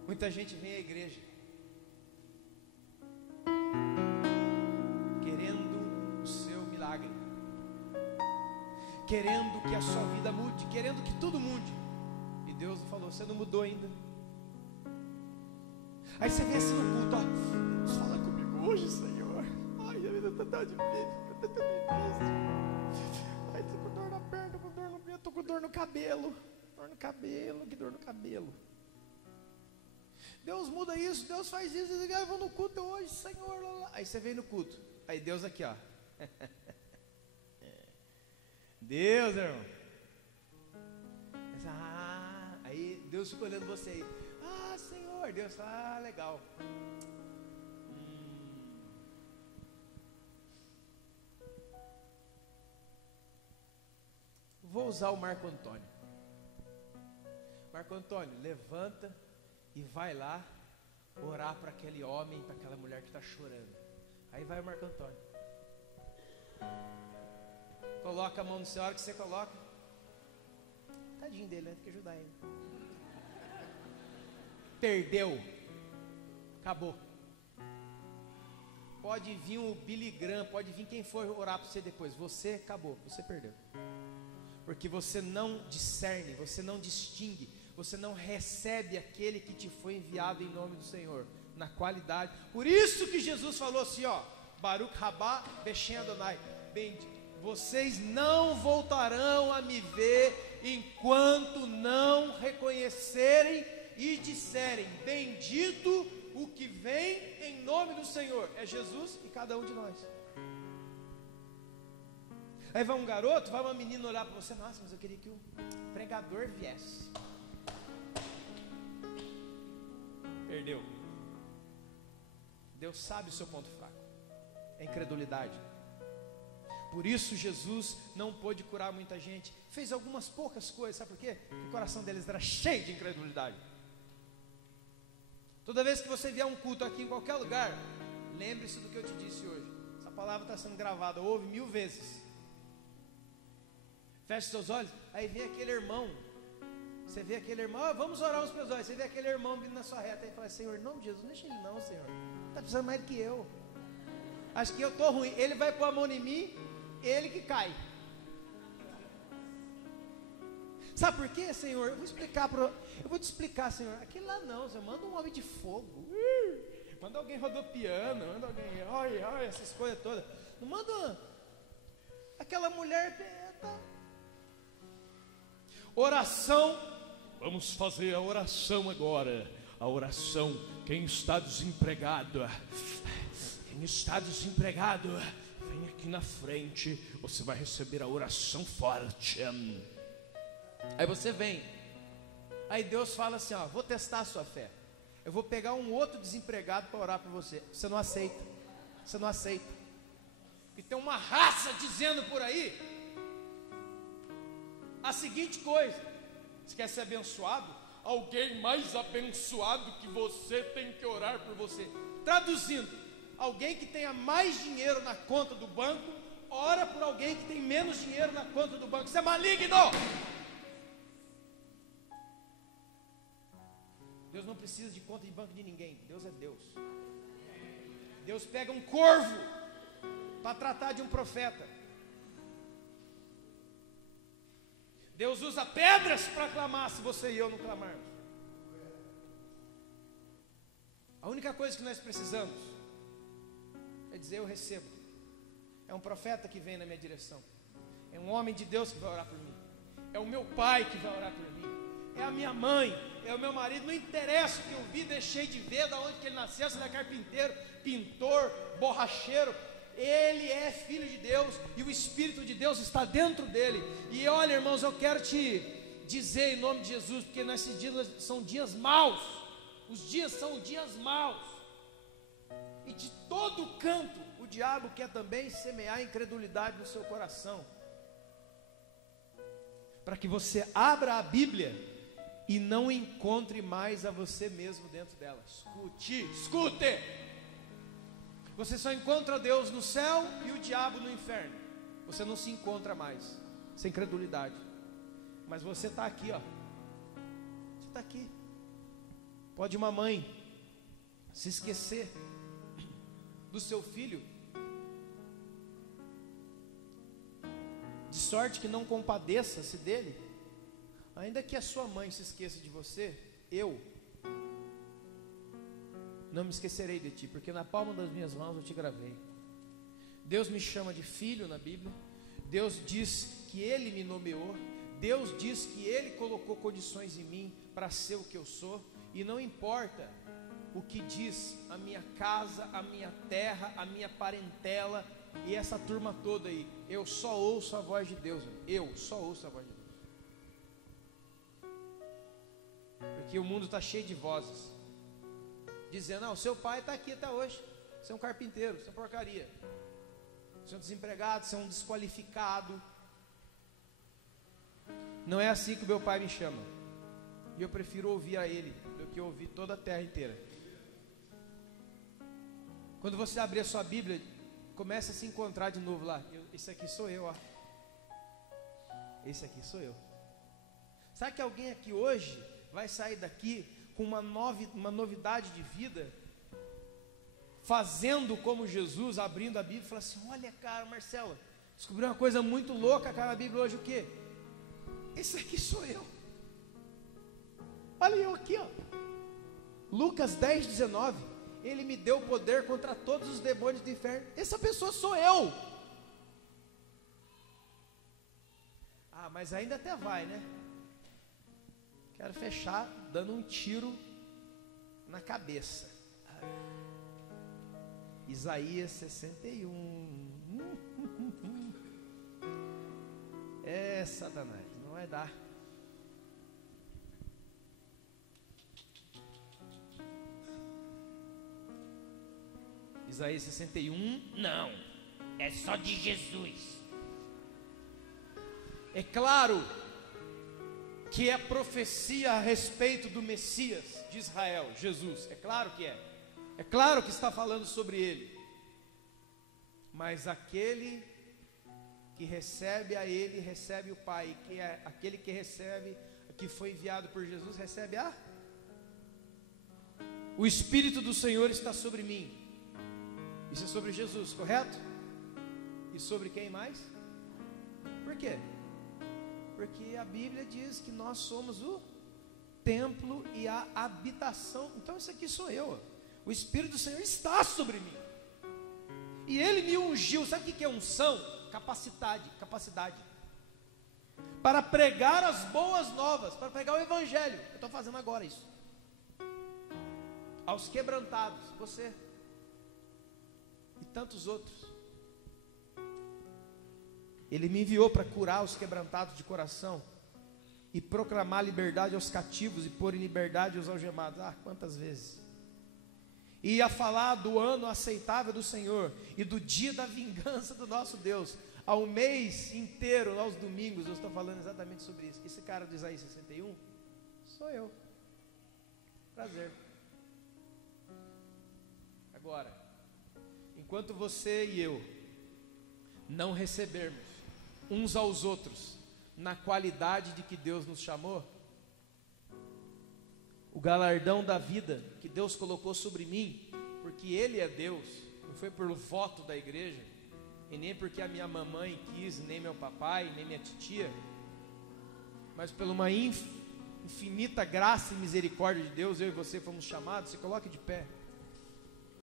Muita gente vem à igreja querendo o seu milagre, querendo que a sua vida mude, querendo que tudo mude. E Deus falou: você não mudou ainda. Aí você vem assim no culto, ó, fala comigo hoje, Senhor. Ai, a vida está tão difícil, está tão difícil. Ai, estou com dor na perna, com dor no pé, estou com dor no cabelo. Dor no cabelo, que dor no cabelo. Deus muda isso, Deus faz isso. Eu vou no culto hoje, Senhor. Lá, lá. Aí você vem no culto. Aí Deus aqui, ó. Deus, irmão. Aí Deus fica olhando você aí. Ah, Senhor, Deus, legal. Vou usar o Marco Antônio. Marco Antônio, levanta e vai lá orar para aquele homem, para aquela mulher que está chorando. Aí vai o Marco Antônio. Coloca a mão no seu, a hora que você coloca. Tadinho dele, né? Tem que ajudar ele. Perdeu. Acabou. Pode vir o Billy Graham, pode vir quem for orar para você depois. Você acabou, você perdeu. Porque você não discerne, você não distingue, você não recebe aquele que te foi enviado em nome do Senhor, na qualidade. Por isso que Jesus falou assim, ó, Baruch Rabá Beshem Adonai, vocês não voltarão a me ver enquanto não reconhecerem e disserem: bendito o que vem em nome do Senhor. É Jesus e cada um de nós. Aí vai um garoto, vai uma menina olhar para você: nossa, mas eu queria que o pregador viesse. Perdeu. Deus sabe o seu ponto fraco, é incredulidade. Por isso Jesus não pôde curar muita gente. Fez algumas poucas coisas, sabe por quê? Porque o coração deles era cheio de incredulidade. Toda vez que você vier um culto aqui em qualquer lugar, lembre-se do que eu te disse hoje. Essa palavra está sendo gravada, ouve 1000 vezes. Feche seus olhos, aí vem aquele irmão. Você vê aquele irmão, vamos orar uns pelos olhos. Você vê aquele irmão vindo na sua reta e fala: Senhor, em nome de Jesus, não deixa ele não, Senhor. Está precisando mais do que eu. Acho que eu estou ruim. Ele vai pôr a mão em mim, ele que cai. Sabe por quê, Senhor? Eu vou te explicar, Senhor. Aquele lá não, Senhor. Manda um homem de fogo. Manda alguém rodopiando. Manda alguém, olha, essas coisas todas. Não manda aquela mulher. Oração. Vamos fazer a oração agora. A oração. Quem está desempregado? Quem está desempregado? Vem aqui na frente. Você vai receber a oração forte. Aí você vem. Aí Deus fala assim: ó, vou testar a sua fé. Eu vou pegar um outro desempregado para orar por você. Você não aceita. Você não aceita. E tem uma raça dizendo por aí a seguinte coisa: você quer ser abençoado? Alguém mais abençoado que você tem que orar por você. Traduzindo, alguém que tenha mais dinheiro na conta do banco ora por alguém que tem menos dinheiro na conta do banco. Isso é maligno. Deus não precisa de conta de banco de ninguém. Deus é Deus. Deus pega um corvo para tratar de um profeta. Deus usa pedras para clamar, se você e eu não clamarmos. A única coisa que nós precisamos é dizer: eu recebo. É um profeta que vem na minha direção. É um homem de Deus que vai orar por mim. É o meu pai que vai orar por mim. É a minha mãe, é o meu marido. Não interessa o que eu vi, deixei de ver, da onde que ele nasceu, se ele é carpinteiro, pintor, borracheiro. Ele é filho de Deus e o Espírito de Deus está dentro dele. E olha, irmãos, eu quero te dizer em nome de Jesus, porque nesses dias são dias maus. Os dias são dias maus. E de todo canto o diabo quer também semear incredulidade no seu coração, para que você abra a Bíblia e não encontre mais a você mesmo dentro dela. Escute. Você só encontra Deus no céu e o diabo no inferno. você não se encontra mais, sem credulidade. Mas você está aqui, ó. Você está aqui. Pode uma mãe se esquecer do seu filho, de sorte que não compadeça-se dele. Ainda que a sua mãe se esqueça de você, eu não me esquecerei de ti, porque na palma das minhas mãos eu te gravei. Deus me chama de filho na Bíblia. Deus diz que Ele me nomeou. Deus diz que Ele colocou condições em mim para ser o que eu sou. E não importa o que diz a minha casa, a minha terra, a minha parentela e essa turma toda aí, eu só ouço a voz de Deus. Eu só ouço a voz de Deus. Porque o mundo está cheio de vozes dizendo: não, seu pai está aqui até hoje, você é um carpinteiro, você é porcaria, você é um desempregado, você é um desqualificado. Não é assim que o meu pai me chama. E eu prefiro ouvir a ele do que ouvir toda a terra inteira. Quando você abrir a sua Bíblia, começa a se encontrar de novo lá. Esse aqui sou eu, ó. Esse aqui sou eu. Sabe que alguém aqui hoje vai sair daqui com uma novidade de vida, fazendo como Jesus, abrindo a Bíblia e falando assim: olha, cara, Marcelo, descobri uma coisa muito louca, cara, na Bíblia hoje. O quê? Esse aqui sou eu. Olha eu aqui, ó. Lucas 10, 19. Ele me deu poder contra todos os demônios do inferno. Essa pessoa sou eu. Ah, mas ainda até vai, né? Quero fechar dando um tiro na cabeça. Isaías 61. É, Satanás, não vai dar. Isaías 61, não, é só de Jesus. É claro que é profecia a respeito do Messias de Israel, Jesus, é claro que é. É claro que está falando sobre ele. Mas aquele que recebe a ele, recebe o Pai. Que é aquele que recebe, que foi enviado por Jesus, recebe o Espírito do Senhor está sobre mim. Isso é sobre Jesus, correto? E sobre quem mais? Por quê? Porque a Bíblia diz que nós somos o templo e a habitação. Então isso aqui sou eu. O Espírito do Senhor está sobre mim. E Ele me ungiu. Sabe o que é unção? Capacidade. Para pregar as boas novas, para pregar o Evangelho. Eu estou fazendo agora isso. Aos quebrantados, você e tantos outros. Ele me enviou para curar os quebrantados de coração e proclamar liberdade aos cativos e pôr em liberdade os algemados. Ah, quantas vezes! E a falar do ano aceitável do Senhor e do dia da vingança do nosso Deus. Ao mês inteiro, aos domingos, eu estou falando exatamente sobre isso. Esse cara do Isaías 61 sou eu. Prazer. Agora, enquanto você e eu não recebermos uns aos outros na qualidade de que Deus nos chamou, o galardão da vida que Deus colocou sobre mim, porque Ele é Deus, não foi por voto da igreja, e nem porque a minha mamãe quis, nem meu papai, nem minha titia, mas por uma infinita graça e misericórdia de Deus, eu e você fomos chamados. Se coloque de pé.